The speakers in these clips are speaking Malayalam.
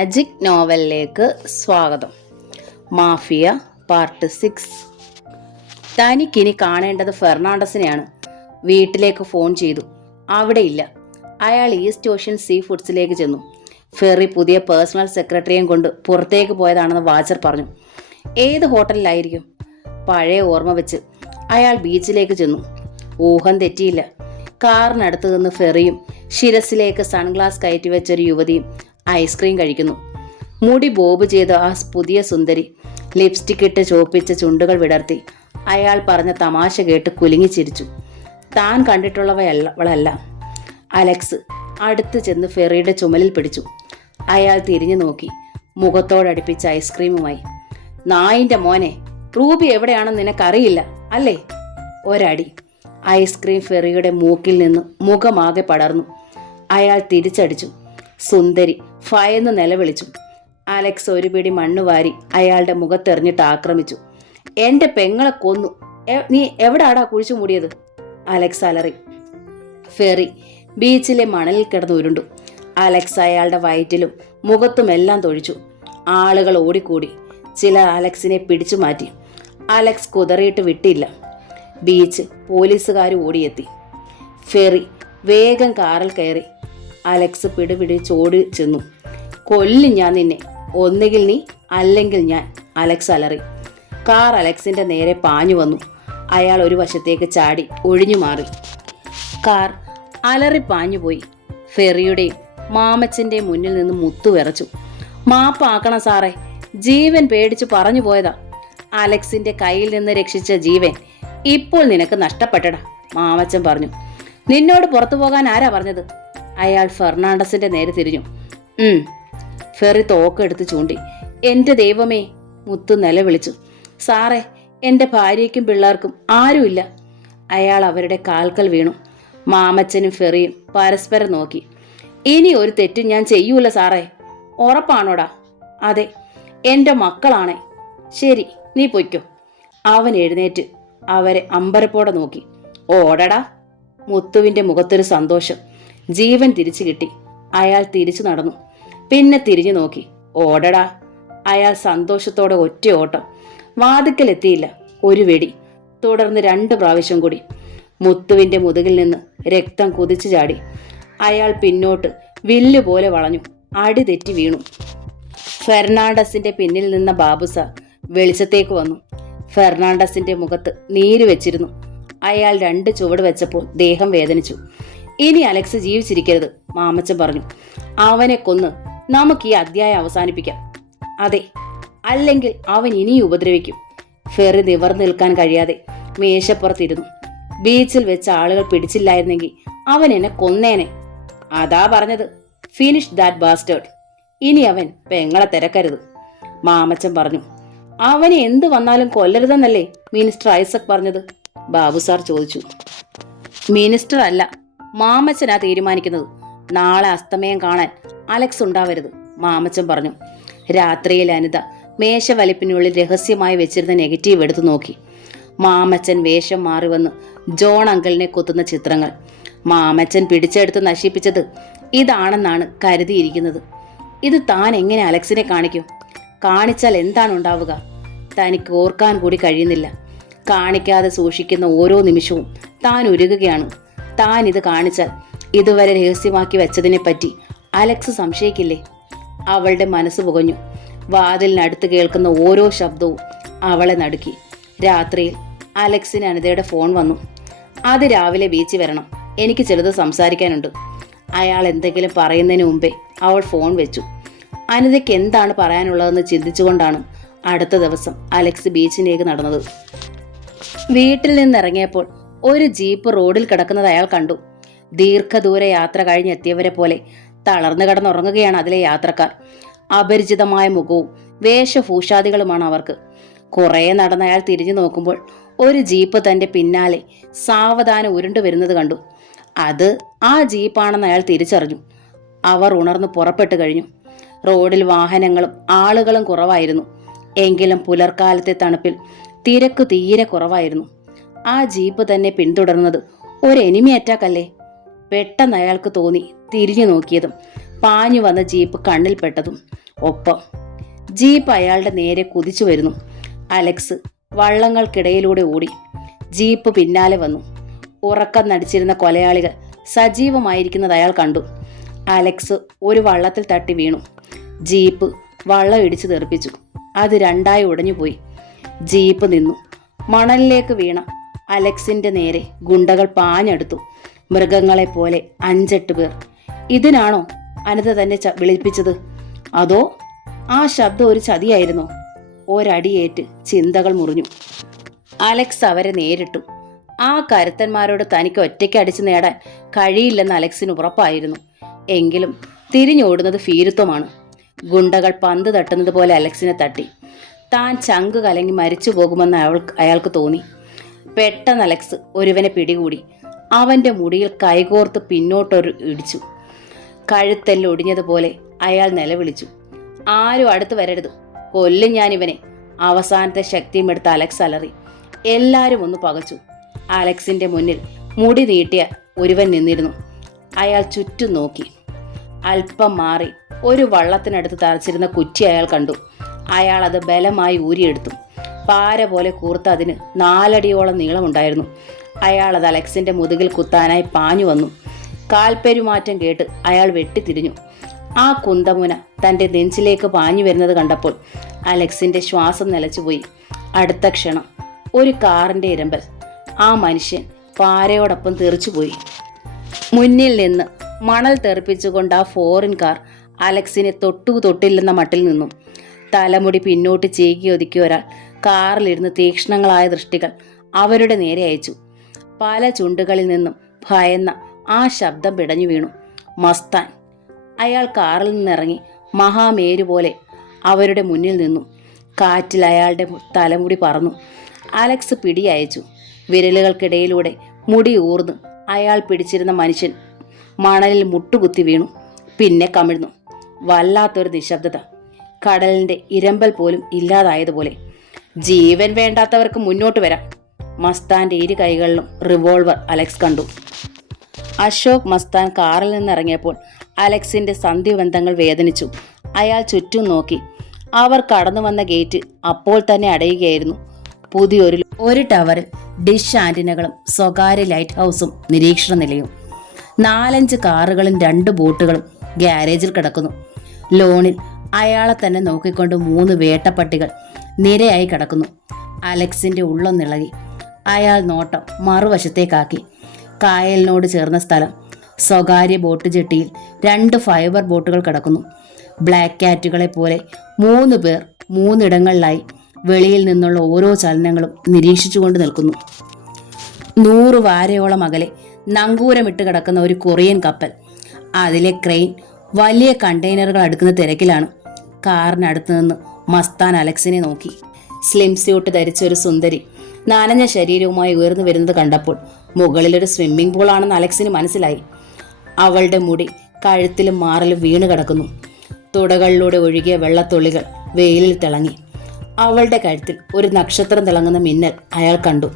മാജിക് നോവലിലേക്ക് സ്വാഗതം. Mafia part 6. തനിക്കിനി കാണേണ്ടത് ഫെർണാണ്ടസിനെയാണ്. വീട്ടിലേക്ക് ഫോൺ ചെയ്തു. അവിടെ ഇല്ല. അയാൾ ഈസ്റ്റ് ഓഷ്യൻ സീ ഫുഡ്സിലേക്ക് ചെന്നു. ഫെറി പുതിയ പേഴ്സണൽ സെക്രട്ടറിയും കൊണ്ട് പുറത്തേക്ക് പോയതാണെന്ന് വാച്ചർ പറഞ്ഞു. ഏത് ഹോട്ടലിലായിരിക്കും? പഴയ ഓർമ്മ വെച്ച് അയാൾ ബീച്ചിലേക്ക് ചെന്നു. ഊഹം തെറ്റിയില്ല. കാറിനടുത്ത് നിന്ന് ഫെറിയും ശിരസിലേക്ക് സൺഗ്ലാസ് കയറ്റി വെച്ചൊരു യുവതിയും ഐസ്ക്രീം കഴിക്കുന്നു. മുടി ബോബ് ചെയ്ത ആ പുതിയ സുന്ദരി ലിപ്സ്റ്റിക് ഇട്ട് ചോപ്പിച്ച ചുണ്ടുകൾ വിടർത്തി അയാൾ പറഞ്ഞ തമാശ കേട്ട് കുലുങ്ങിച്ചിരിച്ചു. താൻ കണ്ടിട്ടുള്ളവളല്ല. അലക്സ് അടുത്ത് ചെന്ന് ഫെറിയുടെ ചുമലിൽ പിടിച്ചു. അയാൾ തിരിഞ്ഞു നോക്കി, മുഖത്തോടടുപ്പിച്ച ഐസ്ക്രീമുമായി. നായിന്റെ മോനെ, റൂബി എവിടെയാണെന്ന് നിനക്കറിയില്ല അല്ലേ? ഒരടി. ഐസ്ക്രീം ഫെറിയുടെ മൂക്കിൽ നിന്ന് മുഖമാകെ പടർന്നു. അയാൾ തിരിച്ചടിച്ചു. സുന്ദരി ഭയന്ന് നിലവിളിച്ചു. അലക്സ് ഒരു പിടി മണ്ണ് വാരി അയാളുടെ മുഖത്തെറിഞ്ഞിട്ട് ആക്രമിച്ചു. എന്റെ പെങ്ങളെ കൊന്നു. നീ എവിടാടാ കുഴിച്ചു മൂടിയത്? അലക്സ് അലറി. ഫെറി ബീച്ചിലെ മണലിൽ കിടന്ന് ഉരുണ്ടു. അലക്സ് അയാളുടെ വയറ്റിലും മുഖത്തുമെല്ലാം തൊഴിച്ചു. ആളുകൾ ഓടിക്കൂടി. ചിലർ അലക്സിനെ പിടിച്ചു മാറ്റി. അലക്സ് കുതറിയിട്ട് വിട്ടില്ല. ബീച്ച് പോലീസുകാർ ഓടിയെത്തി. ഫെറി വേഗം കാറിൽ കയറി. അലക്സ് പിടിപിടിച്ചോടി ചെന്നു. കൊല്ലും ഞാൻ നിന്നെ, ഒന്നുകിൽ നീ അല്ലെങ്കിൽ ഞാൻ, അലക്സ് അലറി. കാർ അലക്സിന്റെ നേരെ പാഞ്ഞു വന്നു. അയാൾ ഒരു വശത്തേക്ക് ചാടി ഒഴിഞ്ഞു മാറി. കാർ അലറി പാഞ്ഞുപോയി. ഫെറിയുടെയും മാമച്ചന്റെയും മുന്നിൽ നിന്ന് മുത്തു വിറച്ചു. മാപ്പാക്കണം സാറേ, ജീവൻ പേടിച്ചു പറഞ്ഞു പോയതാ. അലക്സിന്റെ കയ്യിൽ നിന്ന് രക്ഷിച്ച ജീവൻ ഇപ്പോൾ നിനക്ക് നഷ്ടപ്പെട്ടടാ, മാമച്ചൻ പറഞ്ഞു. നിന്നോട് പുറത്തു പോകാൻ ആരാ പറഞ്ഞത്? അയാൾ ഫെർണാണ്ടസിന്റെ നേരെ തിരിഞ്ഞു. ഫെറി തോക്കെടുത്ത് ചൂണ്ടി. എന്റെ ദൈവമേ, മുത്തു നിലവിളിച്ചു. സാറേ, എന്റെ ഭാര്യയ്ക്കും പിള്ളേർക്കും ആരുമില്ല. അയാൾ അവരുടെ കാൽക്കൽ വീണു. മാമച്ചനും ഫെറിയും പരസ്പരം നോക്കി. ഇനി ഒരു തെറ്റും ഞാൻ ചെയ്യൂല സാറേ. ഉറപ്പാണോടാ? അതെ, എന്റെ മക്കളാണേ. ശരി, നീ പൊയ്ക്കോ. അവൻ എഴുന്നേറ്റ് അവരെ അമ്പരപ്പോടെ നോക്കി. ഓടടാ. മുത്തുവിന്റെ മുഖത്തൊരു സന്തോഷം. ജീവൻ തിരിച്ചു കിട്ടി. അയാൾ തിരിച്ചു നടന്നു. പിന്നെ തിരിഞ്ഞു നോക്കി. ഓടടാ. അയാൾ സന്തോഷത്തോടെ ഒറ്റ ഓട്ടം. വാതിക്കലെത്തിയില്ല. ഒരു വെടി. തുടർന്ന് 2 പ്രാവശ്യം കൂടി. മുത്തുവിന്റെ മുതുകിൽ നിന്ന് രക്തം കുതിച്ചു ചാടി. അയാൾ പിന്നോട്ട് വില്ലുപോലെ വളഞ്ഞു. അടി തെറ്റി വീണു. ഫെർണാണ്ടസിന്റെ പിന്നിൽ നിന്ന ബാബുസ വെളിച്ചത്തേക്ക് വന്നു. ഫെർണാണ്ടസിന്റെ മുഖത്ത് നീര് വെച്ചിരുന്നു. അയാൾ 2 ചുവട് വെച്ചപ്പോൾ ദേഹം വേദനിച്ചു. ഇനി അലക്സ് ജീവിച്ചിരിക്കരുത്, മാമച്ചൻ പറഞ്ഞു. അവനെ കൊന്ന് നമുക്ക് ഈ അധ്യായം അവസാനിപ്പിക്കാം. അതെ, അല്ലെങ്കിൽ അവൻ ഇനിയും ഉപദ്രവിക്കും. ഫെറി നിവർന്നു നിൽക്കാൻ കഴിയാതെ മേശപ്പുറത്തിരുന്നു. ബീച്ചിൽ വെച്ച് ആളുകൾ പിടിച്ചില്ലായിരുന്നെങ്കിൽ അവൻ എന്നെ കൊന്നേനെ. അതാ പറഞ്ഞത്, ഫിനിഷ് ദാറ്റ് ബാസ്റ്റേർഡ്. ഇനി അവൻ പെങ്ങളെ തിരക്കരുത്, മാമച്ചൻ പറഞ്ഞു. അവനെ എന്തു വന്നാലും കൊല്ലരുതെന്നല്ലേ മിനിസ്റ്റർ ഐസക് പറഞ്ഞത്? ബാബു സാർ ചോദിച്ചു. മിനിസ്റ്റർ അല്ല, മാമച്ചനാ തീരുമാനിക്കുന്നത്. നാളെ അസ്തമയം കാണാൻ അലക്സ് ഉണ്ടാവരുത്, മാമച്ചൻ പറഞ്ഞു. രാത്രിയിൽ അനിത മേശവലിപ്പിനുള്ളിൽ രഹസ്യമായി വെച്ചിരുന്ന നെഗറ്റീവ് എടുത്തു നോക്കി. മാമച്ചൻ വേഷം മാറി വന്ന് ജോൺ അങ്കിളിനെ കൊത്തുന്ന ചിത്രങ്ങൾ. മാമച്ചൻ പിടിച്ചെടുത്ത് നശിപ്പിച്ചത് ഇതാണെന്നാണ് കരുതിയിരിക്കുന്നത്. ഇത് താൻ എങ്ങനെ അലക്സിനെ കാണിക്കും? കാണിച്ചാൽ എന്താണ് ഉണ്ടാവുക? തനിക്ക് ഓർക്കാൻ കൂടി കഴിയുന്നില്ല. കാണിക്കാതെ സൂക്ഷിക്കുന്ന ഓരോ നിമിഷവും താൻ ഉരുകുകയാണ്. താൻ ഇത് കാണിച്ചാൽ ഇതുവരെ രഹസ്യമാക്കി വെച്ചതിനെ പറ്റി അലക്സ് സംശയിക്കില്ലേ? അവളുടെ മനസ്സ് പുകഞ്ഞു. വാതിലിനടുത്ത് കേൾക്കുന്ന ഓരോ ശബ്ദവും അവളെ നടുക്കി. രാത്രിയിൽ അലക്സിന് അനിതയുടെ ഫോൺ വന്നു. അത് രാവിലെ ബീച്ചിൽ വരണം, എനിക്ക് ചിലത് സംസാരിക്കാനുണ്ട്. അയാൾ എന്തെങ്കിലും പറയുന്നതിന് മുമ്പേ അവൾ ഫോൺ വെച്ചു. അനിതയ്ക്ക് എന്താണ് പറയാനുള്ളതെന്ന് ചിന്തിച്ചുകൊണ്ടാണ് അടുത്ത ദിവസം അലക്സ് ബീച്ചിലേക്ക് നടന്നത്. വീട്ടിൽ നിന്നിറങ്ങിയപ്പോൾ ഒരു ജീപ്പ് റോഡിൽ കിടക്കുന്നത് അയാൾ കണ്ടു. ദീർഘദൂര യാത്ര കഴിഞ്ഞെത്തിയവരെ പോലെ തളർന്നു കിടന്നുറങ്ങുകയാണ് അതിലെ യാത്രക്കാർ. അപരിചിതമായ മുഖവും വേഷഭൂഷാദികളുമാണ് അവർക്ക്. കുറെ നടന്ന അയാൾ തിരിഞ്ഞു നോക്കുമ്പോൾ ഒരു ജീപ്പ് തന്റെ പിന്നാലെ സാവധാനം ഉരുണ്ടു വരുന്നത് കണ്ടു. അത് ആ ജീപ്പാണെന്ന് അയാൾ തിരിച്ചറിഞ്ഞു. അവർ ഉണർന്നു പുറപ്പെട്ടു കഴിഞ്ഞു. റോഡിൽ വാഹനങ്ങളും ആളുകളും കുറവായിരുന്നു. എങ്കിലും പുലർക്കാലത്തെ തണുപ്പിൽ തിരക്ക് തീരെ കുറവായിരുന്നു. ആ ജീപ്പ് തന്നെ പിന്തുടർന്നത് ഒരു എനിമി അറ്റാക്ക് അല്ലേ? പെട്ടെന്ന് അയാൾക്ക് തോന്നി. തിരിഞ്ഞു നോക്കിയതും പാഞ്ഞു വന്ന ജീപ്പ് കണ്ണിൽപ്പെട്ടതും ഒപ്പം ജീപ്പ് അയാളുടെ നേരെ കുതിച്ചു വരുന്നു. അലക്സ് വള്ളങ്ങൾക്കിടയിലൂടെ ഓടി. ജീപ്പ് പിന്നാലെ വന്നു. ഉറക്കം നടിച്ചിരുന്ന കൊലയാളികൾ സജീവമായിരിക്കുന്നത് അയാൾ കണ്ടു. അലക്സ് ഒരു വള്ളത്തിൽ തട്ടി വീണു. ജീപ്പ് വള്ളം ഇടിച്ചു തെറിപ്പിച്ചു. അത് രണ്ടായി ഉടഞ്ഞുപോയി. ജീപ്പ് നിന്നു. മണലിലേക്ക് വീണ അലക്സിന്റെ നേരെ ഗുണ്ടകൾ പാഞ്ഞെടുത്തു. മൃഗങ്ങളെ പോലെ 5-8 പേർ. ഇതിനാണോ അനിത തന്നെ വിളിപ്പിച്ചത്? അതോ ആ ശബ്ദം ഒരു ചതിയായിരുന്നോ? ഒരടിയേറ്റ് ചിന്തകൾ മുറിഞ്ഞു. അലക്സ് അവരെ നേരിട്ടു. ആ കരുത്തന്മാരോട് തനിക്ക് ഒറ്റയ്ക്ക് അടിച്ചു നേടാൻ കഴിയില്ലെന്ന് അലക്സിന് ഉറപ്പായിരുന്നു. എങ്കിലും തിരിഞ്ഞോടുന്നത് ഭീരുത്വമാണ്. ഗുണ്ടകൾ പന്ത് തട്ടുന്നത് പോലെ അലക്സിനെ തട്ടി. താൻ ചങ്ക് കലങ്ങി മരിച്ചു പോകുമെന്ന് അയാൾക്ക് തോന്നി. പെട്ടെന്ന് അലക്സ് ഒരുവനെ പിടികൂടി. അവന്റെ മുടിയിൽ കൈകോർത്ത് പിന്നോട്ടൊരു ഇടിച്ചു. കഴുത്തെല്ലൊടിഞ്ഞതുപോലെ അയാൾ നിലവിളിച്ചു, ആരും അടുത്ത് വരരുത്, കൊല്ലും ഞാനിവനെ. അവസാനത്തെ ശക്തിയും എടുത്ത അലക്സ് അലറി. എല്ലാവരും ഒന്ന് പകച്ചു. അലക്സിന്റെ മുന്നിൽ മുടി നീട്ടിയ ഒരുവൻ നിന്നിരുന്നു. അയാൾ ചുറ്റും നോക്കി. അല്പം മാറി ഒരു വള്ളത്തിനടുത്ത് തറച്ചിരുന്ന കുറ്റി അയാൾ കണ്ടു. അയാൾ അത് ബലമായി ഊരിയെടുത്തു. പാര പോലെ കൂർത്ത അതിന് 4 അടിയോളം നീളമുണ്ടായിരുന്നു. അയാൾ അത് അലക്സിന്റെ മുതുകിൽ കുത്താനായി പാഞ്ഞു വന്നു. കാൽപ്പെരുമാറ്റം കേട്ട് അയാൾ വെട്ടിത്തിരിഞ്ഞു. ആ കുന്തമുന തന്റെ നെഞ്ചിലേക്ക് പാഞ്ഞു വരുന്നത് കണ്ടപ്പോൾ അലക്സിന്റെ ശ്വാസം നിലച്ചുപോയി. അടുത്ത ക്ഷണം ഒരു കാറിന്റെ ഇരമ്പൽ. ആ മനുഷ്യൻ പാരയോടൊപ്പം തെറിച്ചുപോയി. മുന്നിൽ നിന്ന് മണൽ തെറിപ്പിച്ചുകൊണ്ട് ആ ഫോറിൻ കാർ അലക്സിനെ തൊട്ടില്ലെന്ന മട്ടിൽ നിന്നും. തലമുടി പിന്നോട്ട് ചേക്കി ഒതുക്കിയ ഒരാൾ കാറിലിരുന്ന് തീക്ഷ്ണങ്ങളായ ദൃഷ്ടികൾ അവരുടെ നേരെ അയച്ചു. പല ചുണ്ടുകളിൽ നിന്നും ഭയന്ന ആ ശബ്ദം പിടഞ്ഞു വീണു. മസ്താൻ. അയാൾ കാറിൽ നിന്നിറങ്ങി മഹാമേരു പോലെ അവരുടെ മുന്നിൽ നിന്നു. കാറ്റിൽ അയാളുടെ തലമുടി പറന്നു. അലക്സ് പിടി അയച്ചു. വിരലുകൾക്കിടയിലൂടെ മുടി ഊർന്ന് അയാൾ പിടിച്ചിരുന്ന മനുഷ്യൻ മണലിൽ മുട്ടുകുത്തി വീണു. പിന്നെ കമിഴ്ന്നു. വല്ലാത്തൊരു നിശബ്ദത. കടലിന്റെ ഇരമ്പൽ പോലും ഇല്ലാതായതുപോലെ. ജീവൻ വേണ്ടാത്തവർക്ക് മുന്നോട്ട് വരാം. മസ്താന്റെ 2 കൈകളിലും റിവോൾവർ അലക്സ് കണ്ടു. അശോക് മസ്താൻ കാറിൽ നിന്നിറങ്ങിയപ്പോൾ അലക്സിന്റെ സന്ധിബന്ധങ്ങൾ വേദനിച്ചു. അയാൾ ചുറ്റും നോക്കി. അവർ കടന്നു വന്ന ഗേറ്റ് അപ്പോൾ തന്നെ അടയുകയായിരുന്നു. പുതിയൊരു ടവറിൽ ഡിഷ് ആന്റിനകളും സ്വകാര്യ ലൈറ്റ് ഹൗസും നിരീക്ഷണ നിലയും. 4-5 കാറുകളും 2 ബോട്ടുകളും ഗ്യാരേജിൽ കിടക്കുന്നു. ലോണിൽ അയാളെ തന്നെ നോക്കിക്കൊണ്ട് 3 വേട്ടപ്പട്ടികൾ നിരയായി കിടക്കുന്നു. അലക്സിന്റെ ഉള്ളൊന്നിളകി. അയാൾ നോട്ടം മറുവശത്തേക്കാക്കി. കായലിനോട് ചേർന്ന സ്ഥലം. സ്വകാര്യ ബോട്ട് ജെട്ടിയിൽ 2 ഫൈബർ ബോട്ടുകൾ കിടക്കുന്നു. ബ്ലാക്ക് കാറ്റുകളെ പോലെ 3 പേർ 3 ഇടങ്ങളിലായി വെളിയിൽ നിന്നുള്ള ഓരോ ചലനങ്ങളും നിരീക്ഷിച്ചുകൊണ്ട് നിൽക്കുന്നു. 100 വാരയോളം അകലെ നങ്കൂരമിട്ട് കിടക്കുന്ന ഒരു കൊറിയൻ കപ്പൽ. അതിലെ ക്രെയിൻ വലിയ കണ്ടെയ്നറുകൾ അടുക്കുന്ന തിരക്കിലാണ്. കാറിനടുത്ത് നിന്ന് മസ്താൻ അലക്സിനെ നോക്കി. സ്ലിം സ്യൂട്ട് ധരിച്ച ഒരു സുന്ദരി നനഞ്ഞ ശരീരവുമായി ഉയർന്നു വരുന്നത് കണ്ടപ്പോൾ മുകളിലൊരു സ്വിമ്മിംഗ് പൂളാണെന്ന് അലക്സിന് മനസ്സിലായി. അവളുടെ മുടി കഴുത്തിലും മാറിലും വീണ് കിടക്കുന്നു. തുടകളിലൂടെ ഒഴുകിയ വെള്ളത്തുള്ളികൾ വെയിലിൽ തിളങ്ങി. അവളുടെ കഴുത്തിൽ ഒരു നക്ഷത്രം തിളങ്ങുന്ന മിന്നൽ അയാൾ കണ്ടു.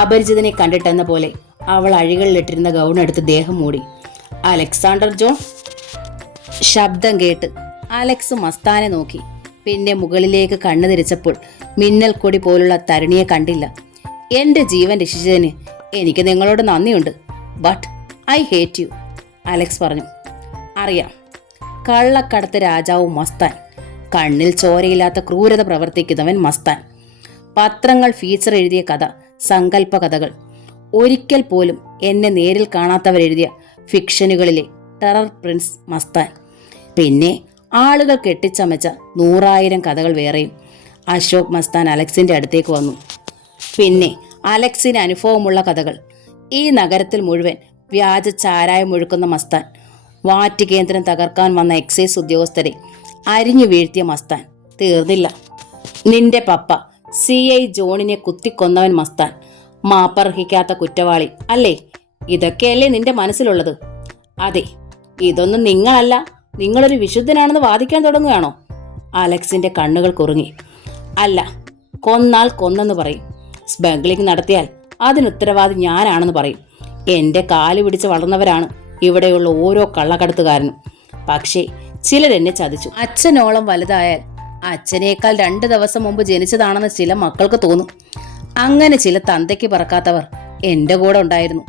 അപരിചിതനെ കണ്ടിട്ടെന്ന പോലെ അവൾ അഴികളിലിട്ടിരുന്ന ഗൗൺ എടുത്ത് ദേഹം മൂടി. Alexander John. ശബ്ദം കേട്ട് അലക്സ് മസ്താനെ നോക്കി. പിന്നെ മുകളിലേക്ക് കണ്ണു തിരിച്ചപ്പോൾ മിന്നൽ കൊടി പോലുള്ള തരുണിയെ കണ്ടില്ല. എന്റെ ജീവൻ രക്ഷിച്ചതിന് എനിക്ക് നിങ്ങളോട് നന്ദിയുണ്ട്, but I hate you, Alex പറഞ്ഞു. അറിയാം. കള്ളക്കടത്ത് രാജാവ് മസ്താൻ. കണ്ണിൽ ചോരയില്ലാത്ത ക്രൂരത പ്രവർത്തിക്കുന്നവൻ മസ്താൻ. പത്രങ്ങൾ ഫീച്ചർ എഴുതിയ കഥ സങ്കല്പ കഥകൾ. ഒരിക്കൽ പോലും എന്നെ നേരിൽ കാണാത്തവരെഴുതിയ ഫിക്ഷനുകളിലെ ടെറർ പ്രിൻസ് മസ്താൻ. പിന്നെ ആളുകൾ കെട്ടിച്ചമച്ച 100,000 കഥകൾ വേറെയും. അശോക് മസ്താൻ അലക്സിന്റെ അടുത്തേക്ക് വന്നു. പിന്നെ അലക്സിന് അനുഭവമുള്ള കഥകൾ. ഈ നഗരത്തിൽ മുഴുവൻ വ്യാജ ചാരായം ഒഴുക്കുന്ന മസ്താൻ. വാറ്റ് കേന്ദ്രം തകർക്കാൻ വന്ന എക്സൈസ് ഉദ്യോഗസ്ഥരെ അരിഞ്ഞു വീഴ്ത്തിയ മസ്താൻ. തീർന്നില്ല. നിന്റെ പപ്പ CI ജോണിനെ കുത്തിക്കൊന്നവൻ മസ്താൻ. മാപ്പർഹിക്കാത്ത കുറ്റവാളി അല്ലേ? ഇതൊക്കെയല്ലേ നിന്റെ മനസ്സിലുള്ളത്? അതെ. ഇതൊന്നും നിങ്ങളല്ല, നിങ്ങളൊരു വിശുദ്ധനാണെന്ന് വാദിക്കാൻ തുടങ്ങുകയാണോ? അലക്സിന്റെ കണ്ണുകൾ കുറുങ്ങി. അല്ല, കൊന്നാൽ കൊന്നെന്ന് പറയും. സ്മഗ്ലിംഗ് നടത്തിയാൽ അതിനുത്തരവാദി ഞാനാണെന്ന് പറയും. എന്റെ കാല് പിടിച്ച് വളർന്നവരാണ് ഇവിടെയുള്ള ഓരോ കള്ളക്കടത്തുകാരനും. പക്ഷേ ചിലരെന്നെ ചതിച്ചു. അച്ഛനോളം വലുതായാൽ അച്ഛനേക്കാൾ 2 ദിവസം മുമ്പ് ജനിച്ചതാണെന്ന് ചില മക്കൾക്ക് തോന്നും. അങ്ങനെ ചില തന്തയ്ക്ക് പറക്കാത്തവർ എൻ്റെ കൂടെ ഉണ്ടായിരുന്നു.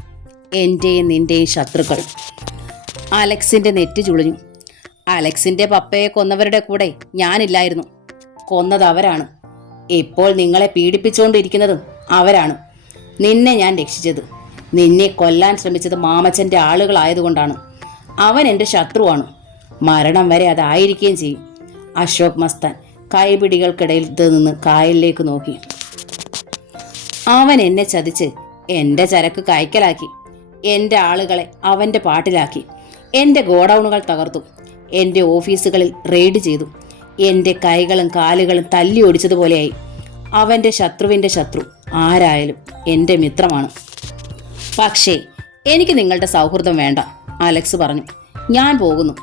എൻ്റെയും നിന്റെയും ശത്രുക്കൾ. അലക്സിന്റെ നെറ്റി ചുളിഞ്ഞു. അലക്സിന്റെ പപ്പയെ കൊന്നവരുടെ കൂടെ ഞാനില്ലായിരുന്നു. കൊന്നത് അവരാണ്. ഇപ്പോൾ നിങ്ങളെ പീഡിപ്പിച്ചുകൊണ്ടിരിക്കുന്നതും അവരാണ്. നിന്നെ ഞാൻ രക്ഷിച്ചത്. നിന്നെ കൊല്ലാൻ ശ്രമിച്ചത് മാമച്ചന്റെ ആളുകളായതുകൊണ്ടാണ്. അവൻ എൻ്റെ ശത്രുവാണ്. മരണം വരെ അതായിരിക്കുകയും ചെയ്യും. അശോക് മസ്താൻ കൈപിടികൾക്കിടയിൽ നിന്ന് കായലിലേക്ക് നോക്കി. അവൻ എന്നെ ചതിച്ച് എൻ്റെ ചരക്ക് കൈക്കലാക്കി. എൻ്റെ ആളുകളെ അവൻ്റെ പാട്ടിലാക്കി. എൻ്റെ ഗോഡൗണുകൾ തകർത്തു. എൻ്റെ ഓഫീസുകളിൽ റെയ്ഡ് ചെയ്തു. എൻ്റെ കൈകളും കാലുകളും തല്ലി ഓടിച്ചതുപോലെയായി. അവൻ്റെ ശത്രുവിൻ്റെ ശത്രു ആരായാലും എൻ്റെ മിത്രമാണ്. പക്ഷേ എനിക്ക് നിങ്ങളുടെ സൗഹൃദം വേണ്ട, അലക്സ് പറഞ്ഞു. ഞാൻ പോകുന്നു.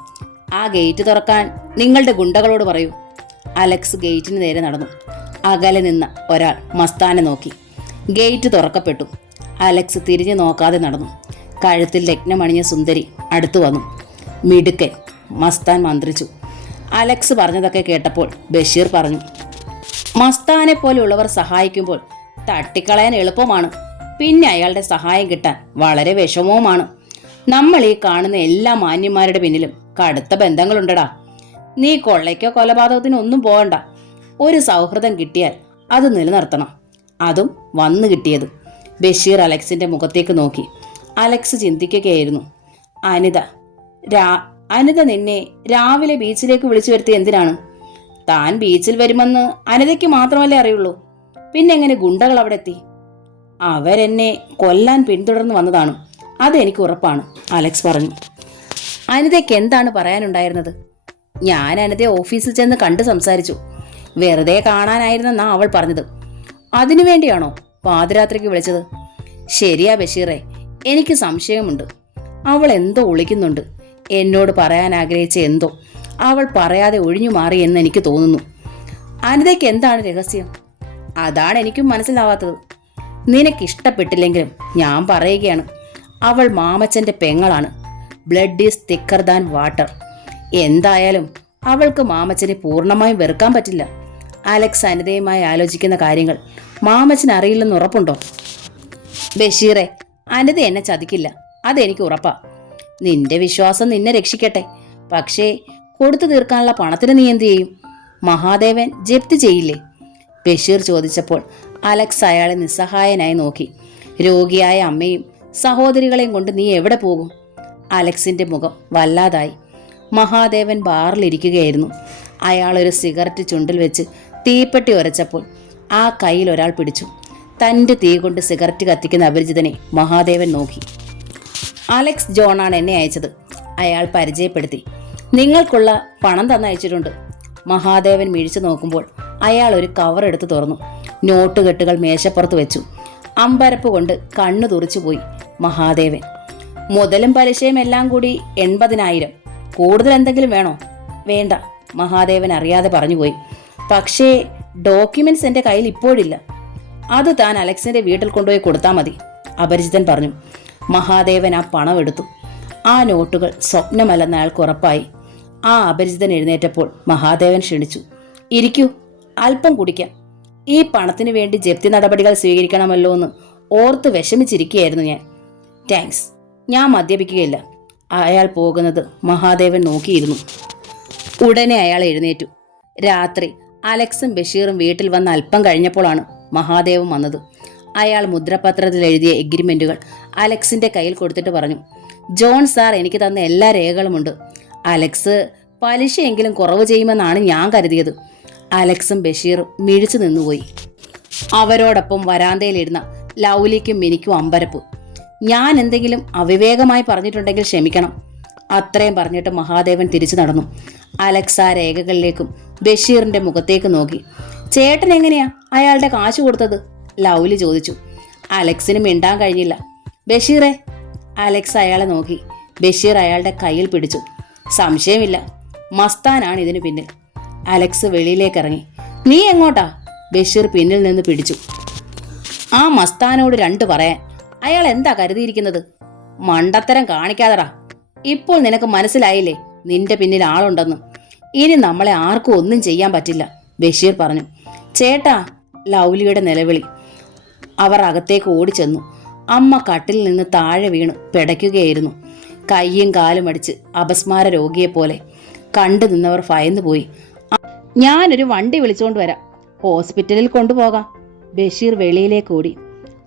ആ ഗേറ്റ് തുറക്കാൻ നിങ്ങളുടെ ഗുണ്ടകളോട് പറയൂ. അലക്സ് ഗേറ്റിന് നേരെ നടന്നു. അകലെ നിന്ന ഒരാൾ മസ്താനെ നോക്കി. ഗേറ്റ് തുറക്കപ്പെട്ടു. അലക്സ് തിരിഞ്ഞു നോക്കാതെ നടന്നു. കഴുത്തിൽ രത്നമണിഞ്ഞ സുന്ദരി അടുത്തു വന്നു. മിടുക്കൻ, മസ്താൻ മന്ത്രിച്ചു. അലക്സ് പറഞ്ഞതൊക്കെ കേട്ടപ്പോൾ ബഷീർ പറഞ്ഞു, മസ്താനെ പോലെയുള്ളവർ സഹായിക്കുമ്പോൾ തട്ടിക്കളയാൻ എളുപ്പമാണ്, പിന്നെ അയാളുടെ സഹായം കിട്ടാൻ വളരെ വിഷമവുമാണ്. നമ്മൾ ഈ കാണുന്ന എല്ലാ മാന്യന്മാരുടെ പിന്നിലും കടുത്ത ബന്ധങ്ങളുണ്ടടാ. നീ കൊള്ളയ്ക്കോ കൊലപാതകത്തിനോ ഒന്നും പോകണ്ട. ഒരു സൗഹൃദം കിട്ടിയാൽ അത് നിലനിർത്തണം. അതും വന്നു കിട്ടിയത്. ബഷീർ അലക്സിന്റെ മുഖത്തേക്ക് നോക്കി. അലക്സ് ചിന്തിക്കുകയായിരുന്നു. അനിത നിന്നെ രാവിലെ ബീച്ചിലേക്ക് വിളിച്ചു വരുത്തി എന്തിനാണ്? താൻ ബീച്ചിൽ വരുമെന്ന് അനിതയ്ക്ക് മാത്രമല്ലേ അറിയുള്ളൂ. പിന്നെങ്ങനെ ഗുണ്ടകൾ അവിടെ എത്തി? അവരെന്നെ കൊല്ലാൻ പിന്തുടർന്ന് വന്നതാണ്, അതെനിക്ക് ഉറപ്പാണ്, അലക്സ് പറഞ്ഞു. അനിതയ്ക്ക് എന്താണ് പറയാനുണ്ടായിരുന്നത്? ഞാൻ അനിതയെ ഓഫീസിൽ ചെന്ന് കണ്ട് സംസാരിച്ചു. വെറുതെ കാണാനായിരുന്നെന്നാ അവൾ പറഞ്ഞത്. അതിനുവേണ്ടിയാണോ പാതിരാത്രിക്ക് വിളിച്ചത്? ശരിയാ ബഷീറെ, എനിക്ക് സംശയമുണ്ട്. അവൾ എന്തോ ഒളിക്കുന്നുണ്ട്. എന്നോട് പറയാൻ ആഗ്രഹിച്ച എന്തോ അവൾ പറയാതെ ഒഴിഞ്ഞു മാറി എന്ന് എനിക്ക് തോന്നുന്നു. അനിതയ്ക്ക് എന്താണ് രഹസ്യം? അതാണ് എനിക്കും മനസ്സിലാവാത്തത്. നിനക്കിഷ്ടപ്പെട്ടില്ലെങ്കിലും ഞാൻ പറയുകയാണ്, അവൾ മാമച്ചന്റെ പെങ്ങളാണ്. Blood is thicker than water. എന്തായാലും അവൾക്ക് മാമച്ചനെ പൂർണ്ണമായും വെറുക്കാൻ പറ്റില്ല. അലക്സ് അനിതയുമായി ആലോചിക്കുന്ന കാര്യങ്ങൾ മാമച്ചന് അറിയില്ലെന്ന് ഉറപ്പുണ്ടോ? ബഷീറെ, അനിത എന്നെ ചതിക്കില്ല, അതെനിക്ക് ഉറപ്പാ. നിന്റെ വിശ്വാസം നിന്നെ രക്ഷിക്കട്ടെ. പക്ഷേ കൊടുത്തു തീർക്കാനുള്ള പണത്തിന് നീ എന്തു ചെയ്യും? മഹാദേവൻ ജപ്തി ചെയ്യില്ലേ? ബഷീർ ചോദിച്ചപ്പോൾ അലക്സ് അയാളെ നിസ്സഹായനായി നോക്കി. രോഗിയായ അമ്മയും സഹോദരികളെയും കൊണ്ട് നീ എവിടെ പോകും? അലക്സിന്റെ മുഖം വല്ലാതായി. മഹാദേവൻ ബാറിലിരിക്കുകയായിരുന്നു. അയാൾ ഒരു സിഗരറ്റ് ചുണ്ടിൽ വെച്ച് തീപ്പെട്ടി ഉരച്ചപ്പോൾ ആ കയ്യിൽ ഒരാൾ പിടിച്ചു. തൻ്റെ തീ കൊണ്ട് സിഗരറ്റ് കത്തിക്കുന്ന അപരിചിതനെ മഹാദേവൻ നോക്കി. അലക്സ് ജോണാണ് എന്നെ അയച്ചത്, അയാൾ പരിചയപ്പെടുത്തി. നിങ്ങൾക്കുള്ള പണം തന്നയച്ചിട്ടുണ്ട്. മഹാദേവൻ മിഴിച്ചു നോക്കുമ്പോൾ അയാൾ ഒരു കവർ എടുത്ത് തുറന്നു. നോട്ടുകെട്ടുകൾ മേശപ്പുറത്ത് വെച്ചു. അമ്പരപ്പ് കൊണ്ട് കണ്ണു തുറിച്ചുപോയി മഹാദേവൻ. മുതലും പലിശയും എല്ലാം കൂടി 80,000. കൂടുതൽ എന്തെങ്കിലും വേണോ? വേണ്ട, മഹാദേവൻ അറിയാതെ പറഞ്ഞുപോയി. പക്ഷേ ഡോക്യുമെന്റ്സ് എൻ്റെ കയ്യിൽ ഇപ്പോഴില്ല. അത് താൻ അലക്സിന്റെ വീട്ടിൽ കൊണ്ടുപോയി കൊടുത്താൽ മതി, അപരിചിതൻ പറഞ്ഞു. മഹാദേവൻ ആ പണം എടുത്തു. ആ നോട്ടുകൾ സ്വപ്നമല്ലെന്ന് അയാൾക്ക് ഉറപ്പായി. ആ അപരിചിതൻ എഴുന്നേറ്റപ്പോൾ മഹാദേവൻ ക്ഷണിച്ചു. ഇരിക്കൂ, അല്പം കുടിക്കാം. ഈ പണത്തിന് വേണ്ടി ജപ്തി നടപടികൾ സ്വീകരിക്കണമല്ലോ എന്ന് ഓർത്ത് വിഷമിച്ചിരിക്കുകയായിരുന്നു ഞാൻ. താങ്ക്സ്, ഞാൻ മദ്യപിക്കുകയില്ല. അയാൾ പോകുന്നത് മഹാദേവൻ നോക്കിയിരുന്നു. ഉടനെ അയാൾ എഴുന്നേറ്റു. രാത്രി അലക്സും ബഷീറും വീട്ടിൽ വന്ന് അല്പം കഴിഞ്ഞപ്പോഴാണ് മഹാദേവൻ വന്നത്. അയാൾ മുദ്രപത്രത്തിൽ എഴുതിയ എഗ്രിമെന്റുകൾ അലക്സിന്റെ കയ്യിൽ കൊടുത്തിട്ട് പറഞ്ഞു, ജോൺ സാർ എനിക്ക് തന്ന എല്ലാ രേഖകളുമുണ്ട്. അലക്സ് പലിശയെങ്കിലും കുറവ് ചെയ്യുമെന്നാണ് ഞാൻ കരുതിയത്. അലക്സും ബഷീറും മിഴിച്ചു നിന്നുപോയി. അവരോടൊപ്പം വരാന്തയിലിരുന്ന ലൗലിക്കും മിനിക്കും അമ്പരപ്പ്. ഞാൻ എന്തെങ്കിലും അവിവേകമായി പറഞ്ഞിട്ടുണ്ടെങ്കിൽ ക്ഷമിക്കണം. അത്രയും പറഞ്ഞിട്ട് മഹാദേവൻ തിരിച്ചു നടന്നു. അലക്സ് ആ രേഖകളിലേക്കും ബഷീറിന്റെ മുഖത്തേക്ക് നോക്കി. ചേട്ടൻ എങ്ങനെയാ അയാളുടെ കാശ് കൊടുത്തത്? ലൗലി ചോദിച്ചു. അലക്സിന് മിണ്ടാൻ കഴിഞ്ഞില്ല. ബഷീറെ, അലക്സ് അയാളെ നോക്കി. ബഷീർ അയാളുടെ കയ്യിൽ പിടിച്ചു. സംശയമില്ല, മസ്താനാണ് ഇതിനു പിന്നിൽ. അലക്സ് വെളിയിലേക്ക് ഇറങ്ങി. നീ എങ്ങോട്ടാ? ബഷീർ പിന്നിൽ നിന്ന് പിടിച്ചു. ആ മസ്താനോട് 2 പറയാൻ. അയാൾ എന്താ കരുതിയിരിക്കുന്നത്? മണ്ടത്തരം കാണിക്കാതറാ. ഇപ്പോൾ നിനക്ക് മനസ്സിലായില്ലേ നിന്റെ പിന്നിൽ ആളുണ്ടെന്ന്. ഇനി നമ്മളെ ആർക്കും ഒന്നും ചെയ്യാൻ പറ്റില്ല, ബഷീർ പറഞ്ഞു. ചേട്ടാ, ലൗലിയുടെ നിലവിളി. അവർ അകത്തേക്ക് ഓടിച്ചെന്നു. അമ്മ കട്ടിൽ നിന്ന് താഴെ വീണ് പിടയ്ക്കുകയായിരുന്നു. കയ്യും കാലും അടിച്ച് അപസ്മാര രോഗിയെപ്പോലെ. കണ്ടു നിന്നവർ ഭയന്നുപോയി. ഞാനൊരു വണ്ടി വിളിച്ചുകൊണ്ട് വരാം, ഹോസ്പിറ്റലിൽ കൊണ്ടുപോകാം. ബഷീർ വെളിയിലേക്ക് ഓടി.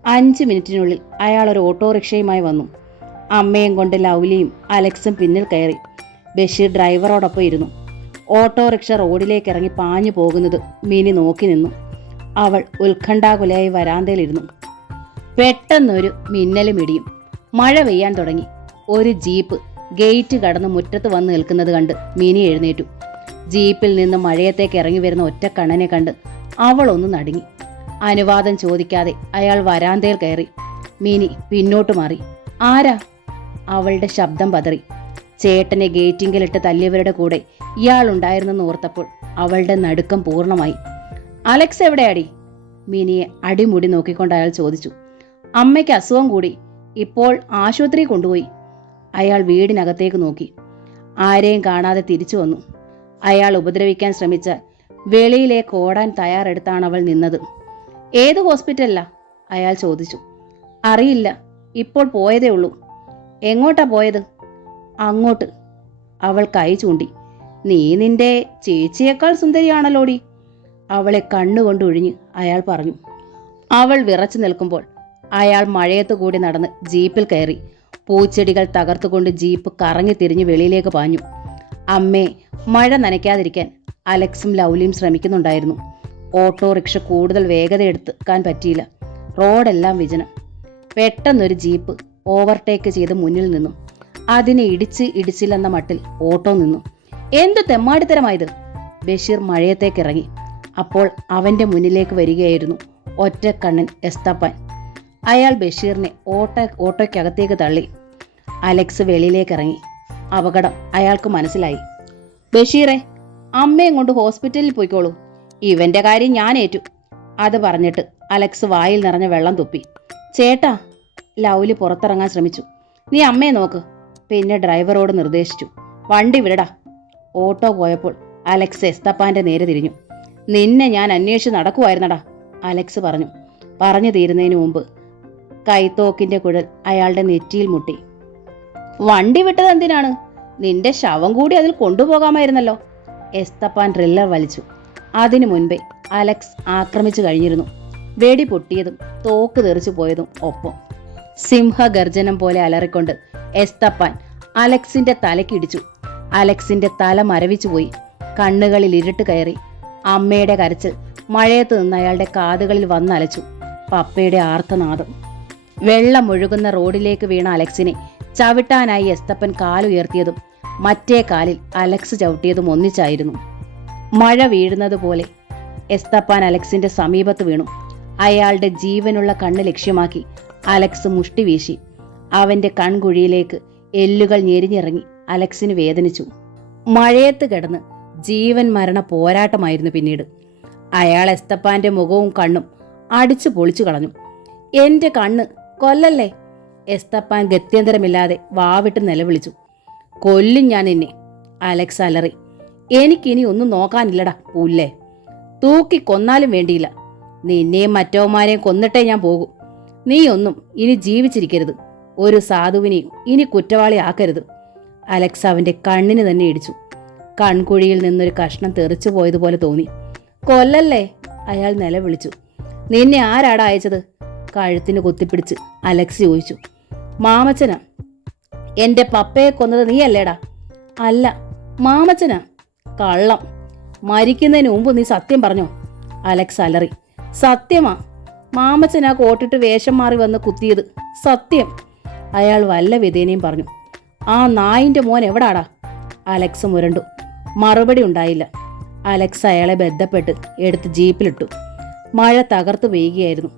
5 മിനിറ്റിനുള്ളിൽ അയാൾ ഒരു ഓട്ടോറിക്ഷയുമായി വന്നു. അമ്മയും കൊണ്ട് ലൗലിയും അലക്സും പിന്നിൽ കയറി. ബഷീർ ഡ്രൈവറോടൊപ്പം ഇരുന്നു. ഓട്ടോറിക്ഷ റോഡിലേക്ക് ഇറങ്ങി പാഞ്ഞു പോകുന്നത് മിനി നോക്കി നിന്നു. അവൾ ഉത്കണ്ഠാകുലയായി വരാന്തയിലിരുന്നു. പെട്ടെന്നൊരു മിന്നലും ഇടിയും. മഴ പെയ്യാൻ തുടങ്ങി. ഒരു ജീപ്പ് ഗേറ്റ് കടന്ന് മുറ്റത്ത് വന്ന് നിൽക്കുന്നത് കണ്ട് മിനി എഴുന്നേറ്റു. ജീപ്പിൽ നിന്ന് മഴയത്തേക്ക് ഇറങ്ങി വരുന്ന ഒറ്റക്കണ്ണനെ കണ്ട് അവൾ ഒന്ന് നടുങ്ങി. അനുവാദം ചോദിക്കാതെ അയാൾ വരാന്തയിൽ കയറി. മിനി പിന്നോട്ട് മാറി. ആരാ? അവളുടെ ശബ്ദം പതറി. ചേട്ടനെ ഗേറ്റിങ്കിലിട്ട് തല്ലിയവരുടെ കൂടെ ഇയാളുണ്ടായിരുന്നെന്ന് ഓർത്തപ്പോൾ അവളുടെ നടുക്കം പൂർണ്ണമായി. അലക്സ് എവിടെയാടി? മിനിയെ അടിമുടി നോക്കിക്കൊണ്ട് അയാൾ ചോദിച്ചു. അമ്മയ്ക്ക് അസുഖം കൂടി, ഇപ്പോൾ ആശുപത്രി കൊണ്ടുപോയി. അയാൾ വീടിനകത്തേക്ക് നോക്കി. ആരെയും കാണാതെ തിരിച്ചു വന്നു. അയാൾ ഉപദ്രവിക്കാൻ ശ്രമിച്ചാൽ വെളിയിലേക്ക് ഓടാൻ തയ്യാറെടുത്താണ് അവൾ നിന്നത്. ഏത് ഹോസ്പിറ്റലിലാ? അയാൾ ചോദിച്ചു. അറിയില്ല, ഇപ്പോൾ പോയതേ ഉള്ളൂ. എങ്ങോട്ടാ പോയത്? അങ്ങോട്ട്. അവൾ കൈ ചൂണ്ടി. നീ നിന്റെ ചേച്ചിയേക്കാൾ സുന്ദരിയാണല്ലോടി. അവളെ കണ്ണുകൊണ്ട് ഒഴിഞ്ഞ് അയാൾ പറഞ്ഞു. അവൾ വിറച്ചു നിൽക്കുമ്പോൾ അയാൾ മഴയത്തു കൂടി നടന്ന് ജീപ്പിൽ കയറി. പൂച്ചെടികൾ തകർത്തുകൊണ്ട് ജീപ്പ് കറങ്ങി തിരിഞ്ഞ് വെളിയിലേക്ക് പാഞ്ഞു. അമ്മേ, മഴ നനയ്ക്കാതിരിക്കാൻ അലക്സും ലൗലിയും ശ്രമിക്കുന്നുണ്ടായിരുന്നു. ഓട്ടോറിക്ഷ കൂടുതൽ വേഗതയെടുക്കാൻ പറ്റിയില്ല. റോഡെല്ലാം വിജനം. പെട്ടെന്നൊരു ജീപ്പ് ഓവർടേക്ക് ചെയ്ത് മുന്നിൽ നിന്നു. അതിനെ ഇടിച്ചില്ലെന്ന മട്ടിൽ ഓട്ടോ നിന്നു. എന്തു തെമ്മാടിത്തരമായത്? ബഷീർ മഴയത്തേക്ക് ഇറങ്ങി. അപ്പോൾ അവന്റെ വരികയായിരുന്നു ഒറ്റക്കണ്ണൻ എസ്തപ്പാൻ. അയാൾ ബഷീറിനെ ഓട്ടോയ്ക്കകത്തേക്ക് തള്ളി. അലക്സ് വെളിയിലേക്ക് ഇറങ്ങി. അപകടം അയാൾക്ക് മനസ്സിലായി. ബഷീറെ, അമ്മയും കൊണ്ട് ഹോസ്പിറ്റലിൽ പോയിക്കോളൂ, ഇവന്റെ കാര്യം ഞാൻ ഏറ്റു. അത് പറഞ്ഞിട്ട് അലക്സ് വായിൽ നിറഞ്ഞ വെള്ളം തുപ്പി. ചേട്ടാ, ലൗലി പുറത്തിറങ്ങാൻ ശ്രമിച്ചു. നീ അമ്മയെ നോക്ക്. പിന്നെ ഡ്രൈവറോട് നിർദ്ദേശിച്ചു. വണ്ടി വിടടാ. ഓട്ടോ പോയപ്പോൾ അലക്സ് എസ്തപ്പാന്റെ നേരെ തിരിഞ്ഞു. നിന്നെ ഞാൻ അന്വേഷിച്ച് നടക്കുമായിരുന്നടാ, അലക്സ് പറഞ്ഞു. പറഞ്ഞു തീരുന്നതിന് മുമ്പ് കൈത്തോക്കിന്റെ കുഴൽ അയാളുടെ നെറ്റിയിൽ മുട്ടി. വണ്ടി വിട്ടത് എന്തിനാണ്? നിന്റെ ശവം കൂടി അതിൽ കൊണ്ടുപോകാമായിരുന്നല്ലോ. എസ്തപ്പാൻ ഡ്രില്ലർ വലിച്ചു. അതിനു മുൻപേ അലക്സ് ആക്രമിച്ചു കഴിഞ്ഞിരുന്നു. വെടി പൊട്ടിയതും തോക്ക് തെറിച്ചു പോയതും ഒപ്പം. സിംഹഗർജനം പോലെ അലറിക്കൊണ്ട് എസ്തപ്പാൻ അലക്സിന്റെ തലക്കിടിച്ചു. അലക്സിന്റെ തല മരവിച്ചുപോയി. കണ്ണുകളിൽ ഇരുട്ട് കയറി. അമ്മയുടെ കരച്ചിൽ മഴയത്ത് നിന്ന് അയാളുടെ കാതുകളിൽ വന്നലച്ചു. പപ്പയുടെ ആർത്തനാദം. വെള്ളം ഒഴുകുന്ന റോഡിലേക്ക് വീണ അലക്സിനെ ചവിട്ടാനായി എസ്തപ്പൻ കാലുയർത്തിയതും മറ്റേ കാലിൽ അലക്സ് ചവിട്ടിയതും ഒന്നിച്ചായിരുന്നു. മഴ വീഴുന്നത് പോലെ എസ്തപ്പാൻ അലക്സിന്റെ സമീപത്ത് വീണു. അയാളുടെ ജീവനുള്ള കണ്ണ് ലക്ഷ്യമാക്കി അലക്സ് മുഷ്ടി വീശി. അവന്റെ കൺകുഴിയിലേക്ക് എല്ലുകൾ ഞെരിഞ്ഞിറങ്ങി. അലക്സിന് വേദനിച്ചു. മഴയത്ത് കിടന്ന് ജീവൻ മരണ പോരാട്ടമായിരുന്നു പിന്നീട്. അയാൾ എസ്തപ്പാന്റെ മുഖവും കണ്ണും അടിച്ചു പൊളിച്ചു കളഞ്ഞു. എന്റെ കണ്ണ് കൊല്ലല്ലേ! എസ്തപ്പാൻ ഗത്യന്തരമില്ലാതെ വാവിട്ട് നിലവിളിച്ചു. കൊല്ലും ഞാൻ നിന്നെ, അലക്സ് അലറി. എനിക്കിനി ഒന്നും നോക്കാനില്ലടാ പുല്ലേ. തൂക്കി കൊന്നാലും വേണ്ടിയില്ല. നിന്നെയും മറ്റവന്മാരെയും കൊന്നിട്ടേ ഞാൻ പോകൂ. നീയൊന്നും ഇനി ജീവിച്ചിരിക്കരുത്. ഒരു സാധുവിനെയും ഇനി കുറ്റവാളിയാക്കരുത്. അലക്സ് അവന്റെ കണ്ണിന് തന്നെ ഇടിച്ചു. കൺകുഴിയിൽ നിന്നൊരു കഷ്ണം തെറിച്ചു പോയതുപോലെ തോന്നി. കൊല്ലല്ലേ! അയാൾ നിലവിളിച്ചു. നിന്നെ ആരാടാ അയച്ചത്? കഴുത്തിന് കുത്തിപ്പിടിച്ച് അലക്സ് ചോദിച്ചു. മാമച്ചനാ. എന്റെ പപ്പയെ കൊന്നത് നീയല്ലേടാ? അല്ല, മാമച്ചനാ. കള്ളം! മരിക്കുന്നതിന് മുമ്പ് നീ സത്യം പറഞ്ഞോ? അലക്സ് അലറി. സത്യമാ. മാമച്ചനാ കോട്ടിട്ട് വേഷം മാറി വന്ന് കുത്തിയത്. സത്യം! അയാൾ വല്ല വിധേനയും പറഞ്ഞു. ആ നായിന്റെ മോൻ എവിടാടാ? അലക്സ് മുരണ്ടു. മറുപടി ഉണ്ടായില്ല. അലക്സ് അയാളെ ബന്ധപ്പെട്ട് എടുത്ത് ജീപ്പിലിട്ടു. മഴ തകർത്തു പെയ്യുകയായിരുന്നു.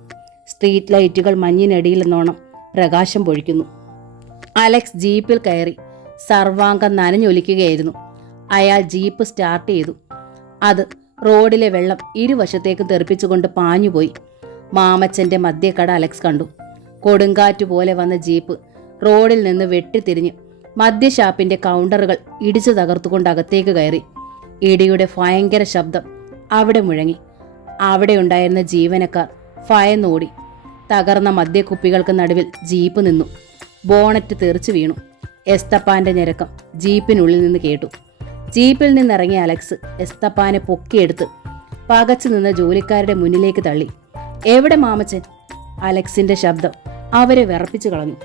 സ്ട്രീറ്റ് ലൈറ്റുകൾ മഞ്ഞിനടിയിൽ നിന്നോണം പ്രകാശം പൊഴിക്കുന്നു. അലക്സ് ജീപ്പിൽ കയറി. സർവാംഗം നനഞ്ഞൊലിക്കുകയായിരുന്നു. അയാൾ ജീപ്പ് സ്റ്റാർട്ട് ചെയ്തു. അത് റോഡിലെ വെള്ളം ഇരുവശത്തേക്ക് തെറിപ്പിച്ചുകൊണ്ട് പാഞ്ഞുപോയി. മാമച്ചന്റെ മധ്യക്കട അലക്സ് കണ്ടു. കൊടുങ്കാറ്റുപോലെ വന്ന ജീപ്പ് റോഡിൽ നിന്ന് വെട്ടിത്തിരിഞ്ഞ് മദ്യഷാപ്പിന്റെ കൗണ്ടറുകൾ ഇടിച്ചു തകർത്തുകൊണ്ട് അകത്തേക്ക് കയറി. ഇടിയുടെ ഭയങ്കര ശബ്ദം അവിടെ മുഴങ്ങി. അവിടെ ഉണ്ടായിരുന്ന ജീവനക്കാർ ഭയന്നോടി. തകർന്ന മദ്യക്കുപ്പികൾക്ക് നടുവിൽ ജീപ്പ് നിന്നു. ബോണറ്റ് തെറിച്ചു വീണു. എസ്തപ്പാന്റെ ഞരക്കം ജീപ്പിനുള്ളിൽ നിന്ന് കേട്ടു. ജീപ്പിൽ നിന്നിറങ്ങിയ അലക്സ് എസ്തപ്പാനെ പൊക്കിയെടുത്ത് പകച്ചു നിന്ന ജോലിക്കാരുടെ മുന്നിലേക്ക് തള്ളി. എവിടെ മാമച്ചൻ? അലക്സിന്റെ ശബ്ദം അവരെ വിറപ്പിച്ചു കളഞ്ഞു.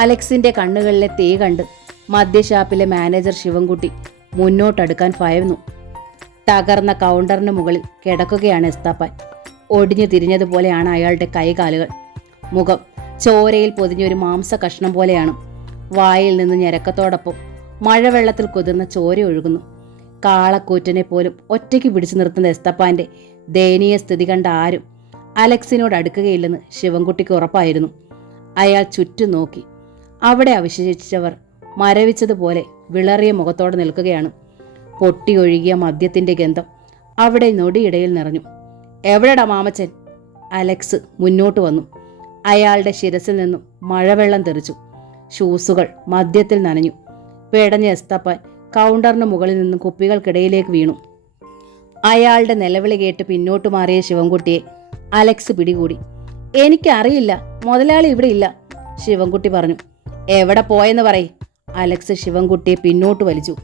അലക്സിന്റെ കണ്ണുകളിലെ തീ കണ്ട് മദ്യഷാപ്പിലെ മാനേജർ ശിവൻകുട്ടി മുന്നോട്ടടുക്കാൻ ഭയന്നു. തകർന്ന കൗണ്ടറിന് മുകളിൽ കിടക്കുകയാണ് എസ്തപ്പാൻ. ഒടിഞ്ഞു തിരിഞ്ഞതുപോലെയാണ് അയാളുടെ കൈകാലുകൾ. മുഖം ചോരയിൽ പൊതിഞ്ഞൊരു മാംസ കഷ്ണം പോലെയാണ്. വായിൽ നിന്ന് ഞരക്കത്തോടൊപ്പം മഴവെള്ളത്തിൽ കുതിർന്ന ചോര ഒഴുകുന്നു. കാളക്കൂറ്റനെ പോലും ഒറ്റയ്ക്ക് പിടിച്ചു നിർത്തുന്ന എസ്തപ്പാന്റെ ദയനീയ സ്ഥിതി കണ്ട ആരും അലക്സിനോട് അടുക്കുകയില്ലെന്ന് ശിവൻകുട്ടിക്ക് ഉറപ്പായിരുന്നു. അയാൾ ചുറ്റും നോക്കി. അവിടെ അവശേഷിച്ചവർ മരവിച്ചതുപോലെ വിളറിയ മുഖത്തോടെ നിൽക്കുകയാണ്. പൊട്ടിയൊഴുകിയ മദ്യത്തിന്റെ ഗന്ധം അവിടെ നൊടിയിടയിൽ നിറഞ്ഞു. എവിടെടാ മാമച്ചൻ? അലക്സ് മുന്നോട്ട് വന്നു. അയാളുടെ ശിരസിൽ നിന്നും മഴവെള്ളം തെറിച്ചു. ഷൂസുകൾ മദ്യത്തിൽ നനഞ്ഞു. പേടഞ്ഞ എസ്തപ്പാൻ കൗണ്ടറിന് മുകളിൽ നിന്നും കുപ്പികൾക്കിടയിലേക്ക് വീണു. അയാളുടെ നിലവിളി കേട്ട് പിന്നോട്ട് മാറിയ ശിവൻകുട്ടിയെ അലക്സ് പിടികൂടി. എനിക്കറിയില്ല, മുതലാളി ഇവിടെ ഇല്ല, ശിവൻകുട്ടി പറഞ്ഞു. എവിടെ പോയെന്ന് പറയ്? അലക്സ് ശിവൻകുട്ടിയെ പിന്നോട്ട് വലിച്ചു.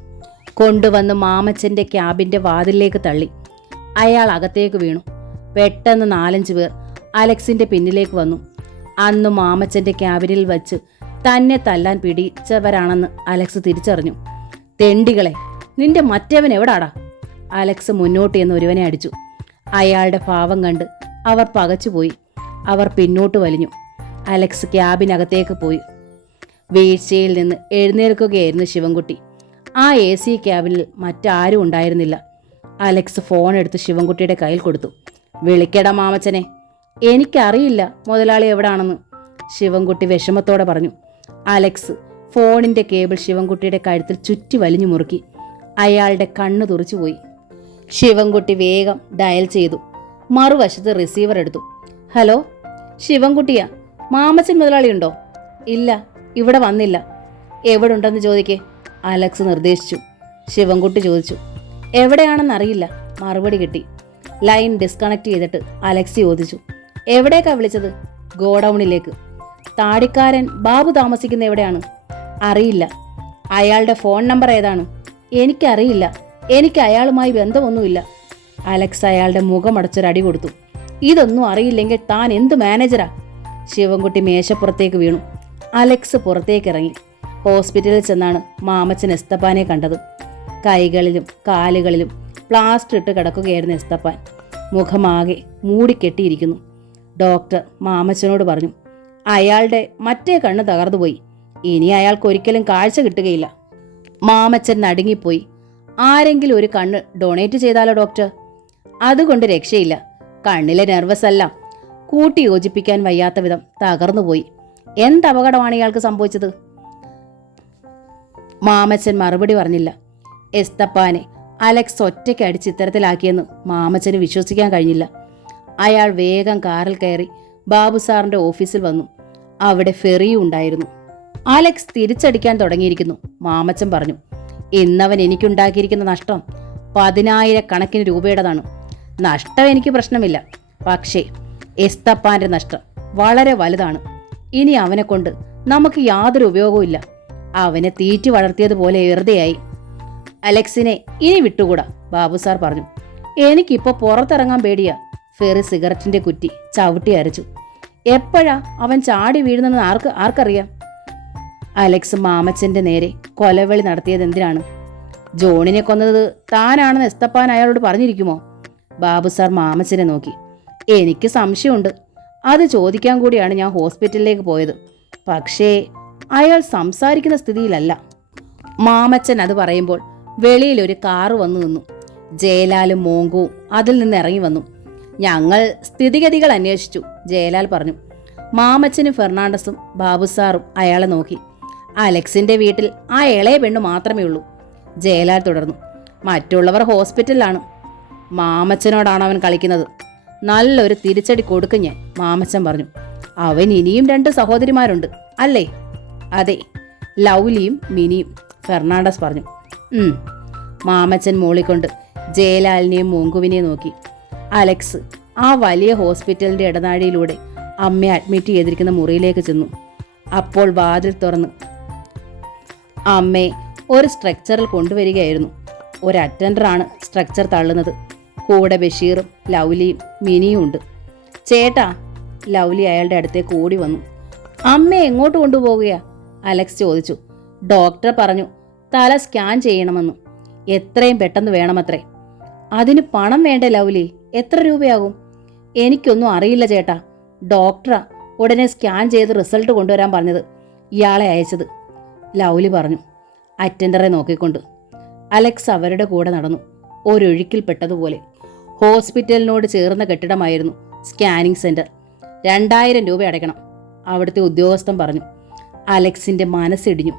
കൊണ്ടുവന്ന് മാമച്ചന്റെ ക്യാബിന്റെ വാതിലിലേക്ക് തള്ളി. അയാൾ അകത്തേക്ക് വീണു. പെട്ടെന്ന് 4-5 പേർ അലക്സിന്റെ പിന്നിലേക്ക് വന്നു. അന്ന് മാമച്ചന്റെ ക്യാബിനിൽ വച്ച് തന്നെ തല്ലാൻ പിടിച്ചവരാണെന്ന് അലക്സ് തിരിച്ചറിഞ്ഞു. തെണ്ടികളെ, നിന്റെ മറ്റവൻ എവിടാടാ? അലക്സ് മുന്നോട്ട് എന്ന് ഒരുവനെ അടിച്ചു. അയാളുടെ ഭാവം കണ്ട് അവർ പകച്ചുപോയി. അവർ പിന്നോട്ട് വലിഞ്ഞു. അലക്സ് ക്യാബിനകത്തേക്ക് പോയി. വീഴ്ചയിൽ നിന്ന് എഴുന്നേൽക്കുകയായിരുന്നു ശിവൻകുട്ടി. ആ AC ക്യാബിനിൽ മറ്റാരും ഉണ്ടായിരുന്നില്ല. അലക്സ് ഫോൺ എടുത്ത് ശിവൻകുട്ടിയുടെ കയ്യിൽ കൊടുത്തു. വിളിക്കടാ മാമച്ചനെ. എനിക്കറിയില്ല മുതലാളി എവിടാണെന്ന്, ശിവൻകുട്ടി വിഷമത്തോടെ പറഞ്ഞു. അലക്സ് ഫോണിന്റെ കേബിൾ ശിവൻകുട്ടിയുടെ കഴുത്തിൽ ചുറ്റി വലിഞ്ഞു മുറുക്കി. അയാളുടെ കണ്ണ് തുറച്ചുപോയി. ശിവൻകുട്ടി വേഗം ഡയൽ ചെയ്തു. മറുവശത്ത് റിസീവർ എടുത്തു. ഹലോ, ശിവൻകുട്ടിയാ. മാമച്ചൻ മുതലാളിയുണ്ടോ? ഇല്ല, ഇവിടെ വന്നില്ല. എവിടെ ഉണ്ടെന്ന് ചോദിക്കേ, അലക്സ് നിർദ്ദേശിച്ചു. ശിവൻകുട്ടി ചോദിച്ചു. എവിടെയാണെന്നറിയില്ല, മറുപടി കിട്ടി. ലൈൻ ഡിസ്കണക്ട് ചെയ്തിട്ട് അലക്സ് ചോദിച്ചു. എവിടേക്കാ വിളിച്ചത്? ഗോഡൌണിലേക്ക്. താടിക്കാരൻ ബാബു താമസിക്കുന്ന എവിടെയാണ്? അറിയില്ല. അയാളുടെ ഫോൺ നമ്പർ ഏതാണ്? എനിക്കറിയില്ല, എനിക്ക് അയാളുമായി ബന്ധമൊന്നുമില്ല. അലക്സ് അയാളുടെ മുഖമടച്ചൊരടി കൊടുത്തു. ഇതൊന്നും അറിയില്ലെങ്കിൽ താൻ എന്ത് മാനേജരാ? ശിവൻകുട്ടി മേശപ്പുറത്തേക്ക് വീണു. അലക്സ് പുറത്തേക്കിറങ്ങി. ഹോസ്പിറ്റലിൽ ചെന്നാണ് മാമച്ചൻ എസ്തപ്പാനെ കണ്ടത്. കൈകളിലും കാലുകളിലും പ്ലാസ്റ്റർ ഇട്ട് കിടക്കുകയായിരുന്നു എസ്തപ്പാൻ. മുഖമാകെ മൂടിക്കെട്ടിയിരിക്കുന്നു. ഡോക്ടർ മാമച്ചനോട് പറഞ്ഞു, അയാളുടെ മറ്റേ കണ്ണ് തകർന്നുപോയി. ഇനി അയാൾക്ക് ഒരിക്കലും കാഴ്ച കിട്ടുകയില്ല. മാമച്ചൻ നടുങ്ങിപ്പോയി. ആരെങ്കിലും ഒരു കണ്ണ് ഡൊണേറ്റ് ചെയ്താലോ ഡോക്ടർ? അതുകൊണ്ട് രക്ഷയില്ല. കണ്ണിലെ നെർവസ് എല്ലാം കൂട്ടി യോജിപ്പിക്കാൻ വയ്യാത്ത വിധം തകർന്നുപോയി. എന്തപകടമാണ് ഇയാൾക്ക് സംഭവിച്ചത്? മാമച്ചൻ മറുപടി പറഞ്ഞില്ല. എസ്തപ്പാനെ അലക്സ് ഒറ്റയ്ക്ക് അടിച്ച് ഇത്തരത്തിലാക്കിയെന്ന് മാമച്ചന് വിശ്വസിക്കാൻ കഴിഞ്ഞില്ല. അയാൾ വേഗം കാറിൽ കയറി ബാബു സാറിന്റെ ഓഫീസിൽ വന്നു. അവിടെ ഫെറിയും ഉണ്ടായിരുന്നു. അലക്സ് തിരിച്ചടിക്കാൻ തുടങ്ങിയിരിക്കുന്നു, മാമച്ചൻ പറഞ്ഞു. ഇന്നവൻ എനിക്കുണ്ടാക്കിയിരിക്കുന്ന നഷ്ടം 10,000 രൂപയുടേതാണ്. നഷ്ടം എനിക്ക് പ്രശ്നമില്ല, പക്ഷേ എസ്തപ്പാന്റെ നഷ്ടം വളരെ വലുതാണ്. ഇനി അവനെ കൊണ്ട് നമുക്ക് യാതൊരു ഉപയോഗവുമില്ല. അവനെ തീറ്റി വളർത്തിയതുപോലെ വെറുതെയായി. അലക്സിനെ ഇനി വിട്ടുകൂടാ, ബാബു സാർ പറഞ്ഞു. എനിക്കിപ്പോൾ പുറത്തിറങ്ങാൻ പേടിയാ. ഫെറി സിഗരറ്റിന്റെ കുറ്റി ചവിട്ടി അരച്ചു. എപ്പോഴാ അവൻ ചാടി വീഴുന്നെന്ന് ആർക്കറിയാം? അലക്സ് മാമച്ചന്റെ നേരെ കൊലവിളി നടത്തിയത് എന്തിനാണ്? ജോണിനെ കൊന്നത് താനാണെന്ന് എസ്തപ്പാൻ അയാളോട് പറഞ്ഞിരിക്കുമോ? ബാബു സാർ മാമച്ചനെ നോക്കി. എനിക്ക് സംശയമുണ്ട്. അത് ചോദിക്കാൻ കൂടിയാണ് ഞാൻ ഹോസ്പിറ്റലിലേക്ക് പോയത്. പക്ഷേ അയാൾ സംസാരിക്കുന്ന സ്ഥിതിയിലല്ല. മാമച്ചൻ അത് പറയുമ്പോൾ വെളിയിൽ ഒരു കാറ് വന്നു നിന്നു. ജയലാലും മോങ്കുവും അതിൽ നിന്ന് ഇറങ്ങി വന്നു. ഞങ്ങൾ സ്ഥിതിഗതികൾ അന്വേഷിച്ചു, ജയലാൽ പറഞ്ഞു. മാമച്ചനും ഫെർണാണ്ടസും ബാബു സാറും അയാളെ നോക്കി. അലക്സിന്റെ വീട്ടിൽ ആ ഇളയ പെണ്ണ് മാത്രമേ ഉള്ളൂ, ജയലാൽ തുടർന്നു. മറ്റുള്ളവർ ഹോസ്പിറ്റലിലാണ്. മാമച്ചനോടാണ് അവൻ കളിക്കുന്നത്. നല്ലൊരു തിരിച്ചടി കൊടുക്കും ഞാൻ, മാമച്ചൻ പറഞ്ഞു. അവൻ ഇനിയും 2 സഹോദരിമാരുണ്ട് അല്ലേ? അതെ. ലൗലിയും മിനിയും. ഫെർണാണ്ടസ് പറഞ്ഞു. മാമച്ചൻ മൂളിക്കൊണ്ട് ജയലാലിനെയും മോങ്കുവിനെയും നോക്കി. അലക്സ് ആ വലിയ ഹോസ്പിറ്റലിന്റെ ഇടനാഴിയിലൂടെ അമ്മയെ അഡ്മിറ്റ് ചെയ്തിരിക്കുന്ന മുറിയിലേക്ക് ചെന്നു. അപ്പോൾ വാതിൽ തുറന്ന് അമ്മയെ ഒരു സ്ട്രക്ചറിൽ കൊണ്ടുവരികയായിരുന്നു. ഒരു അറ്റൻഡറാണ് സ്ട്രക്ചർ തള്ളുന്നത്. കൂടെ ബഷീറും ലൗലിയും മിനിയും ഉണ്ട്. ചേട്ടാ, ലൗലി അയാളുടെ അടുത്തേക്ക് ഓടി വന്നു. അമ്മയെ എങ്ങോട്ട് കൊണ്ടുപോകുകയാ? അലക്സ് ചോദിച്ചു. ഡോക്ടർ പറഞ്ഞു തല സ്കാൻ ചെയ്യണമെന്ന്. എത്രയും പെട്ടെന്ന് വേണമത്രേ. അതിന് പണം വേണ്ടേ ലൗലി? എത്ര രൂപയാകും? എനിക്കൊന്നും അറിയില്ല ചേട്ടാ. ഡോക്ടറാ ഉടനെ സ്കാൻ ചെയ്ത് റിസൾട്ട് കൊണ്ടുവരാൻ പറഞ്ഞത്. ഇയാളെ അയച്ചത്, ലൗലി പറഞ്ഞു അറ്റൻഡറെ നോക്കിക്കൊണ്ട്. അലക്സ് അവരുടെ കൂടെ നടന്നു. ഒരൊഴുക്കിൽപ്പെട്ടതുപോലെ. ഹോസ്പിറ്റലിനോട് ചേർന്ന കെട്ടിടമായിരുന്നു സ്കാനിംഗ് സെന്റർ. 2000 രൂപ അടയ്ക്കണം, അവിടുത്തെ ഉദ്യോഗസ്ഥൻ പറഞ്ഞു. അലക്സിന്റെ മനസ്സിടിഞ്ഞു.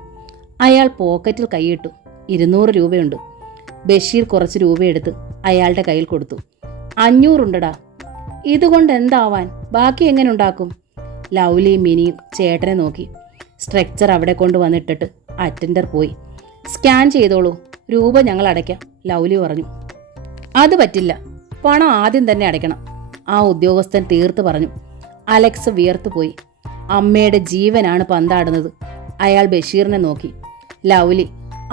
അയാൾ പോക്കറ്റിൽ കൈയിട്ടു. 200 രൂപയുണ്ട്. ബഷീർ കുറച്ച് രൂപയെടുത്ത് അയാളുടെ കയ്യിൽ കൊടുത്തു. 500 ഉണ്ടടാ. ഇതുകൊണ്ട് എന്താവാൻ? ബാക്കി എങ്ങനെ ഉണ്ടാക്കും? ലൗലിയും മിനിയും ചേട്ടനെ നോക്കി. സ്ട്രക്ചർ അവിടെ കൊണ്ടുവന്നിട്ടിട്ട് അറ്റൻഡർ പോയി. സ്കാൻ ചെയ്തോളൂ, രൂപ ഞങ്ങൾ അടയ്ക്കാം, ലൗലി പറഞ്ഞു. അത് പറ്റില്ല, പണം ആദ്യം തന്നെ അടയ്ക്കണം, ആ ഉദ്യോഗസ്ഥൻ തീർത്ത് പറഞ്ഞു. അലക്സ് വിയർത്തുപോയി. അമ്മയുടെ ജീവനാണ് പന്താടുന്നത്. അയാൾ ബഷീറിനെ നോക്കി. ലൗലി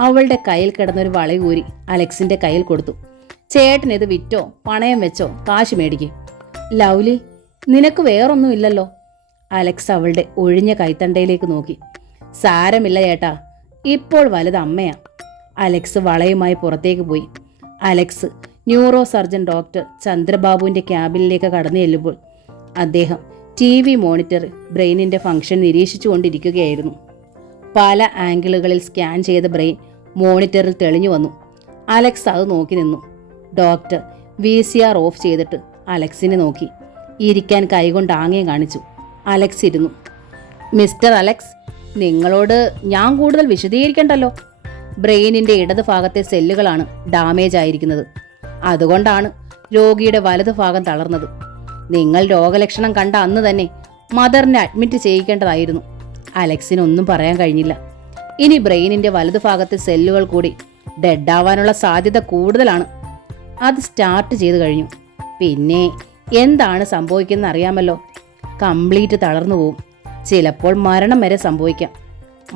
അവളുടെ കയ്യിൽ കിടന്നൊരു വളയൂരി അലക്സിന്റെ കയ്യിൽ കൊടുത്തു. ചേട്ടൻ ഇത് വിറ്റോ പണയം വെച്ചോ കാശ് മേടിക്കും. ലൗലി, നിനക്ക് വേറൊന്നും ഇല്ലല്ലോ? അലക്സ് അവളുടെ ഒഴിഞ്ഞ കൈത്തണ്ടയിലേക്ക് നോക്കി. സാരമില്ല ചേട്ടാ, ഇപ്പോൾ വലുത് അമ്മയാ. അലക്സ് വളയുമായി പുറത്തേക്ക് പോയി. അലക്സ് ന്യൂറോ സർജൻ ഡോക്ടർ ചന്ദ്രബാബുവിന്റെ ക്യാബിനിലേക്ക് കടന്നു ചെല്ലുമ്പോൾ അദ്ദേഹം TV മോണിറ്ററിൽ ബ്രെയിനിന്റെ ഫംഗ്ഷൻ നിരീക്ഷിച്ചുകൊണ്ടിരിക്കുകയായിരുന്നു. പല ആംഗിളുകളിൽ സ്കാൻ ചെയ്ത ബ്രെയിൻ മോണിറ്ററിൽ തെളിഞ്ഞു വന്നു. അലക്സ് അത് നോക്കി നിന്നു. ഡോക്ടർ VCR ഓഫ് ചെയ്തിട്ട് അലക്സിനെ നോക്കി. ഇരിക്കാൻ കൈകൊണ്ട് ആംഗ്യം കാണിച്ചു. അലക്സ് ഇരുന്നു. മിസ്റ്റർ അലക്സ്, നിങ്ങളോട് ഞാൻ കൂടുതൽ വിശദീകരിക്കണ്ടല്ലോ. ബ്രെയിനിന്റെ ഇടത് ഭാഗത്തെ സെല്ലുകളാണ് ഡാമേജ് ആയിരിക്കുന്നത്. അതുകൊണ്ടാണ് രോഗിയുടെ വലതു ഭാഗം തളർന്നത്. നിങ്ങൾ രോഗലക്ഷണം കണ്ട അന്ന് തന്നെ മദറിനെ അഡ്മിറ്റ് ചെയ്യിക്കേണ്ടതായിരുന്നു. അലക്സിനൊന്നും പറയാൻ കഴിഞ്ഞില്ല. ഇനി ബ്രെയിനിന്റെ വലതു ഭാഗത്തെ സെല്ലുകൾ കൂടി ഡെഡാവാനുള്ള സാധ്യത കൂടുതലാണ്. അത് സ്റ്റാർട്ട് ചെയ്തു കഴിഞ്ഞു. പിന്നെ എന്താണ് സംഭവിക്കുന്നത് അറിയാമല്ലോ. കംപ്ലീറ്റ് തളർന്നു പോവും. ചിലപ്പോൾ മരണം വരെ സംഭവിക്കാം.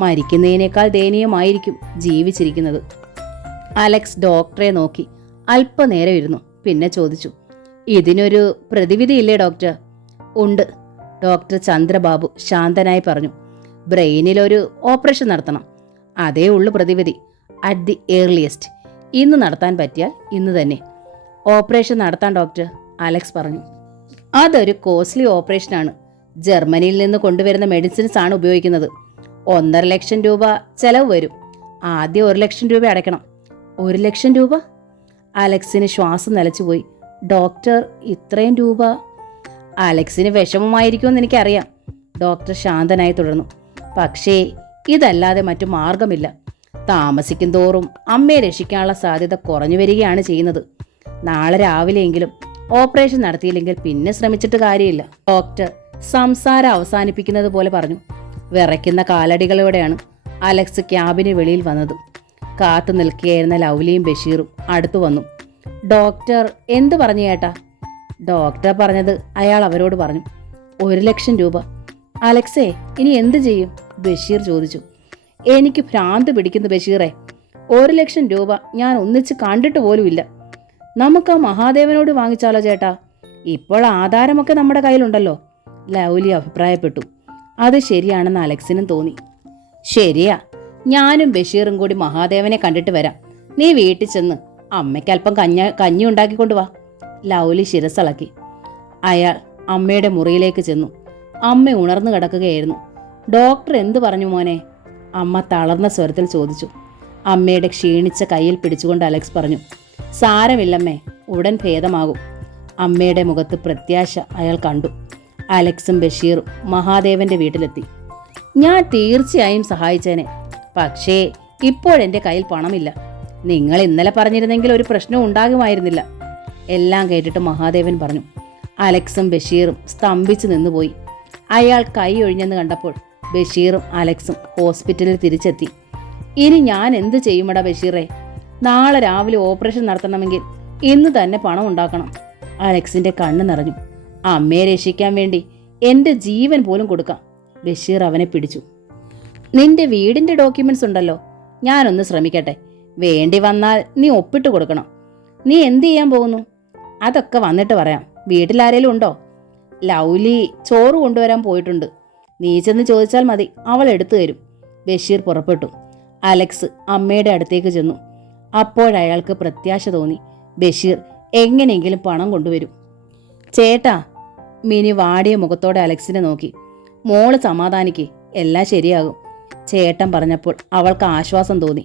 മരിക്കുന്നതിനേക്കാൾ ദയനീയമായിരിക്കും ജീവിച്ചിരിക്കുന്നത്. അലക്സ് ഡോക്ടറെ നോക്കി അല്പനേരം ഇരുന്നു. പിന്നെ ചോദിച്ചു, ഇതിനൊരു പ്രതിവിധിയില്ലേ ഡോക്ടർ? ഉണ്ട്, ഡോക്ടർ ചന്ദ്രബാബു ശാന്തനായി പറഞ്ഞു. ബ്രെയിനിലൊരു ഓപ്പറേഷൻ നടത്തണം. അതേ ഉള്ളു പ്രതിവിധി. At the earliest. ഇന്ന് നടത്താൻ പറ്റിയാൽ ഇന്ന് തന്നെ ഓപ്പറേഷൻ നടത്താൻ ഡോക്ടർ, അലക്സ് പറഞ്ഞു. അതൊരു കോസ്റ്റ്ലി ഓപ്പറേഷനാണ്. ജർമ്മനിയിൽ നിന്ന് കൊണ്ടുവരുന്ന മെഡിസിൻസ് ആണ് ഉപയോഗിക്കുന്നത്. 1.5 ലക്ഷം രൂപ ചെലവ് വരും. ആദ്യം 1 ലക്ഷം രൂപ അടയ്ക്കണം. 1 ലക്ഷം രൂപ? അലക്സിന് ശ്വാസം നിലച്ചുപോയി. ഡോക്ടർ, ഇത്രയും രൂപ? അലക്സിന് വിഷമമായിരിക്കുമെന്ന് എനിക്കറിയാം, ഡോക്ടർ ശാന്തനായി തുടർന്നു. പക്ഷേ ഇതല്ലാതെ മറ്റു മാർഗമില്ല. താമസിക്കും തോറും അമ്മയെ രക്ഷിക്കാനുള്ള സാധ്യത കുറഞ്ഞു വരികയാണ് ചെയ്യുന്നത്. നാളെ രാവിലെയെങ്കിലും ഓപ്പറേഷൻ നടത്തിയില്ലെങ്കിൽ പിന്നെ ശ്രമിച്ചിട്ട് കാര്യമില്ല, ഡോക്ടർ സംസാരം അവസാനിപ്പിക്കുന്നത് പോലെ പറഞ്ഞു. വിറയ്ക്കുന്ന കാലടികളോടെയാണ് അലക്സ് ക്യാബിന് വെളിയിൽ വന്നത്. കാത്തു നിൽക്കുകയായിരുന്ന ലൗലിയും ബഷീറും അടുത്തു വന്നു. ഡോക്ടർ എന്ത് പറഞ്ഞു ചേട്ടാ? ഡോക്ടർ പറഞ്ഞത് അയാൾ അവരോട് പറഞ്ഞു. 1 ലക്ഷം രൂപ. അലക്സേ, ഇനി എന്ത് ചെയ്യും? ബഷീർ ചോദിച്ചു. എനിക്ക് ഭ്രാന്ത് പിടിക്കുന്നു ബഷീറെ. 1 ലക്ഷം രൂപ ഞാൻ ഒന്നിച്ച് കണ്ടിട്ട് പോലുമില്ല. നമുക്ക് ആ മഹാദേവനോട് വാങ്ങിച്ചാലോ ചേട്ടാ? ഇപ്പോൾ ആധാരമൊക്കെ നമ്മുടെ കയ്യിലുണ്ടല്ലോ, ലൗലി അഭിപ്രായപ്പെട്ടു. അത് ശരിയാണെന്ന് അലക്സിനും തോന്നി. ശരിയാ, ഞാനും ബഷീറും കൂടി മഹാദേവനെ കണ്ടിട്ട് വരാം. നീ വീട്ടിൽ ചെന്ന് അമ്മയ്ക്ക് അല്പം കഞ്ഞി ഉണ്ടാക്കിക്കൊണ്ടു വാ, ലൗലി ശിരസളക്കി. അയാൾ അമ്മയുടെ മുറിയിലേക്ക് ചെന്നു. അമ്മ ഉണർന്നു കിടക്കുകയായിരുന്നു. ഡോക്ടർ എന്തു പറഞ്ഞു മോനെ? അമ്മ തളർന്ന സ്വരത്തിൽ ചോദിച്ചു. അമ്മയുടെ ക്ഷീണിച്ച കയ്യിൽ പിടിച്ചുകൊണ്ട് അലക്സ് പറഞ്ഞു, സാരമില്ലമ്മേ, ഉടൻ ഭേദമാകും. അമ്മയുടെ മുഖത്ത് പ്രത്യാശ അയാൾ കണ്ടു. അലക്സും ബഷീറും മഹാദേവന്റെ വീട്ടിലെത്തി. ഞാൻ തീർച്ചയായും സഹായിച്ചേനെ, പക്ഷേ ഇപ്പോഴെന്റെ കയ്യിൽ പണമില്ല. നിങ്ങൾ ഇന്നലെ പറഞ്ഞിരുന്നെങ്കിൽ ഒരു പ്രശ്നവും ഉണ്ടാകുമായിരുന്നില്ല. എല്ലാം കേട്ടിട്ട് മഹാദേവൻ പറഞ്ഞു. അലക്സും ബഷീറും സ്തംഭിച്ചു നിന്നുപോയി. അയാൾ കൈ ഒഴിഞ്ഞെന്ന് കണ്ടപ്പോൾ ബഷീറും അലക്സും ഹോസ്പിറ്റലിൽ തിരിച്ചെത്തി. ഇനി ഞാൻ എന്ത് ചെയ്യുമടാ ബഷീറേ? നാളെ രാവിലെ ഓപ്പറേഷൻ നടത്തണമെങ്കിൽ ഇന്ന് തന്നെ പണം ഉണ്ടാക്കണം. അലക്സിന്റെ കണ്ണ് നിറഞ്ഞു. അമ്മയെ രക്ഷിക്കാൻ വേണ്ടി എൻ്റെ ജീവൻ പോലും കൊടുക്കാം. ബഷീർ അവനെ പിടിച്ചു. നിന്റെ വീടിന്റെ ഡോക്യുമെന്റ്സ് ഉണ്ടല്ലോ, ഞാനൊന്ന് ശ്രമിക്കട്ടെ. വേണ്ടി വന്നാൽ നീ ഒപ്പിട്ട് കൊടുക്കണം. നീ എന്ത് ചെയ്യാൻ പോകുന്നു? അതൊക്കെ വന്നിട്ട് പറയാം. വീട്ടിലാരേലും ഉണ്ടോ? ലൗലി ചോറ് കൊണ്ടുവരാൻ പോയിട്ടുണ്ട്. നീ ചെന്ന് ചോദിച്ചാൽ മതി, അവൾ എടുത്തു തരും. ബഷീർ പുറപ്പെട്ടു. അലക്സ് അമ്മയുടെ അടുത്തേക്ക് ചെന്നു. അപ്പോഴയാൾക്ക് പ്രത്യാശ തോന്നി. ബഷീർ എങ്ങനെയെങ്കിലും പണം കൊണ്ടുവരും. ചേട്ടാ, മിനി വാടിയ മുഖത്തോടെ അലക്സിനെ നോക്കി. മോള് സമാധാനിക്ക്, എല്ലാം ശരിയാകും. ചേട്ടൻ പറഞ്ഞപ്പോൾ അവൾക്ക് ആശ്വാസം തോന്നി.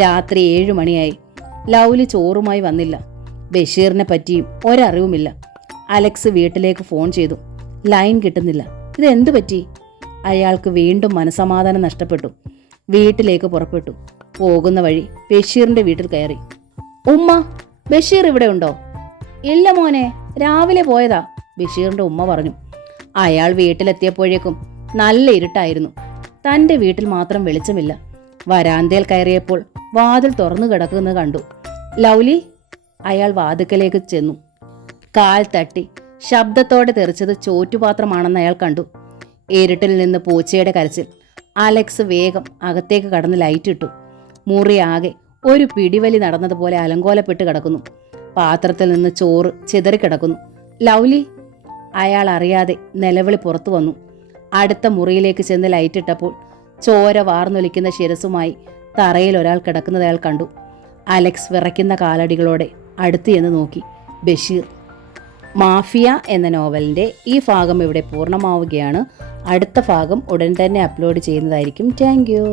രാത്രി 7 മണിയായി. ലൗലി ചോറുമായി വന്നില്ല. ബഷീറിനെ പറ്റിയും ഒരറിവുമില്ല. അലക്സ് വീട്ടിലേക്ക് ഫോൺ ചെയ്തു. ലൈൻ കിട്ടുന്നില്ല. ഇതെന്തു പറ്റി? അയാൾക്ക് വീണ്ടും മനസമാധാനം നഷ്ടപ്പെട്ടു. വീട്ടിലേക്ക് പുറപ്പെട്ടു. പോകുന്ന വഴി ബഷീറിന്റെ വീട്ടിൽ കയറി. ഉമ്മ, ബഷീർ ഇവിടെ ഉണ്ടോ? ഇല്ല മോനെ, രാവിലെ പോയതാ, ബഷീറിന്റെ ഉമ്മ പറഞ്ഞു. അയാൾ വീട്ടിലെത്തിയപ്പോഴേക്കും നല്ല ഇരുട്ടായിരുന്നു. തന്റെ വീട്ടിൽ മാത്രം വെളിച്ചമില്ല. വരാന്തയിൽ കയറിയപ്പോൾ വാതിൽ തുറന്നു കിടക്കുന്നത് കണ്ടു. ലൗലി, അയാൾ വാതിക്കലേക്ക് ചെന്നു. കാൽ തട്ടി ശബ്ദത്തോടെ തെറിച്ചത് ചോറ്റുപാത്രമാണെന്ന് അയാൾ കണ്ടു. ഇരുട്ടിൽ നിന്ന് പൂച്ചയുടെ കരച്ചിൽ. അലക്സ് വേഗം അകത്തേക്ക് കടന്ന് ലൈറ്റ് ഇട്ടു. മുറി ആകെ ഒരു പിടിവലി നടന്നതുപോലെ അലങ്കോലപ്പെട്ട് കിടക്കുന്നു. പാത്രത്തിൽ നിന്ന് ചോറ് ചിതറിക്കിടക്കുന്നു. ലൗലി, അയാൾ അറിയാതെ നിലവിളി പുറത്തു വന്നു. അടുത്ത മുറിയിലേക്ക് ചെന്ന് ലൈറ്റ് ഇട്ടപ്പോൾ ചോര വാർന്നൊലിക്കുന്ന ശിരസുമായി തറയിൽ ഒരാൾ കിടക്കുന്നത് അയാൾ കണ്ടു. അലക്സ് വിറയ്ക്കുന്ന കാലടികളോടെ അടുത്ത് എന്ന് നോക്കി. ബഷീർ. മാഫിയ എന്ന നോവലിൻ്റെ ഈ ഭാഗം ഇവിടെ പൂർണ്ണമാവുകയാണ്. അടുത്ത ഭാഗം ഉടൻ തന്നെ അപ്ലോഡ് ചെയ്യുന്നതായിരിക്കും. Thank you.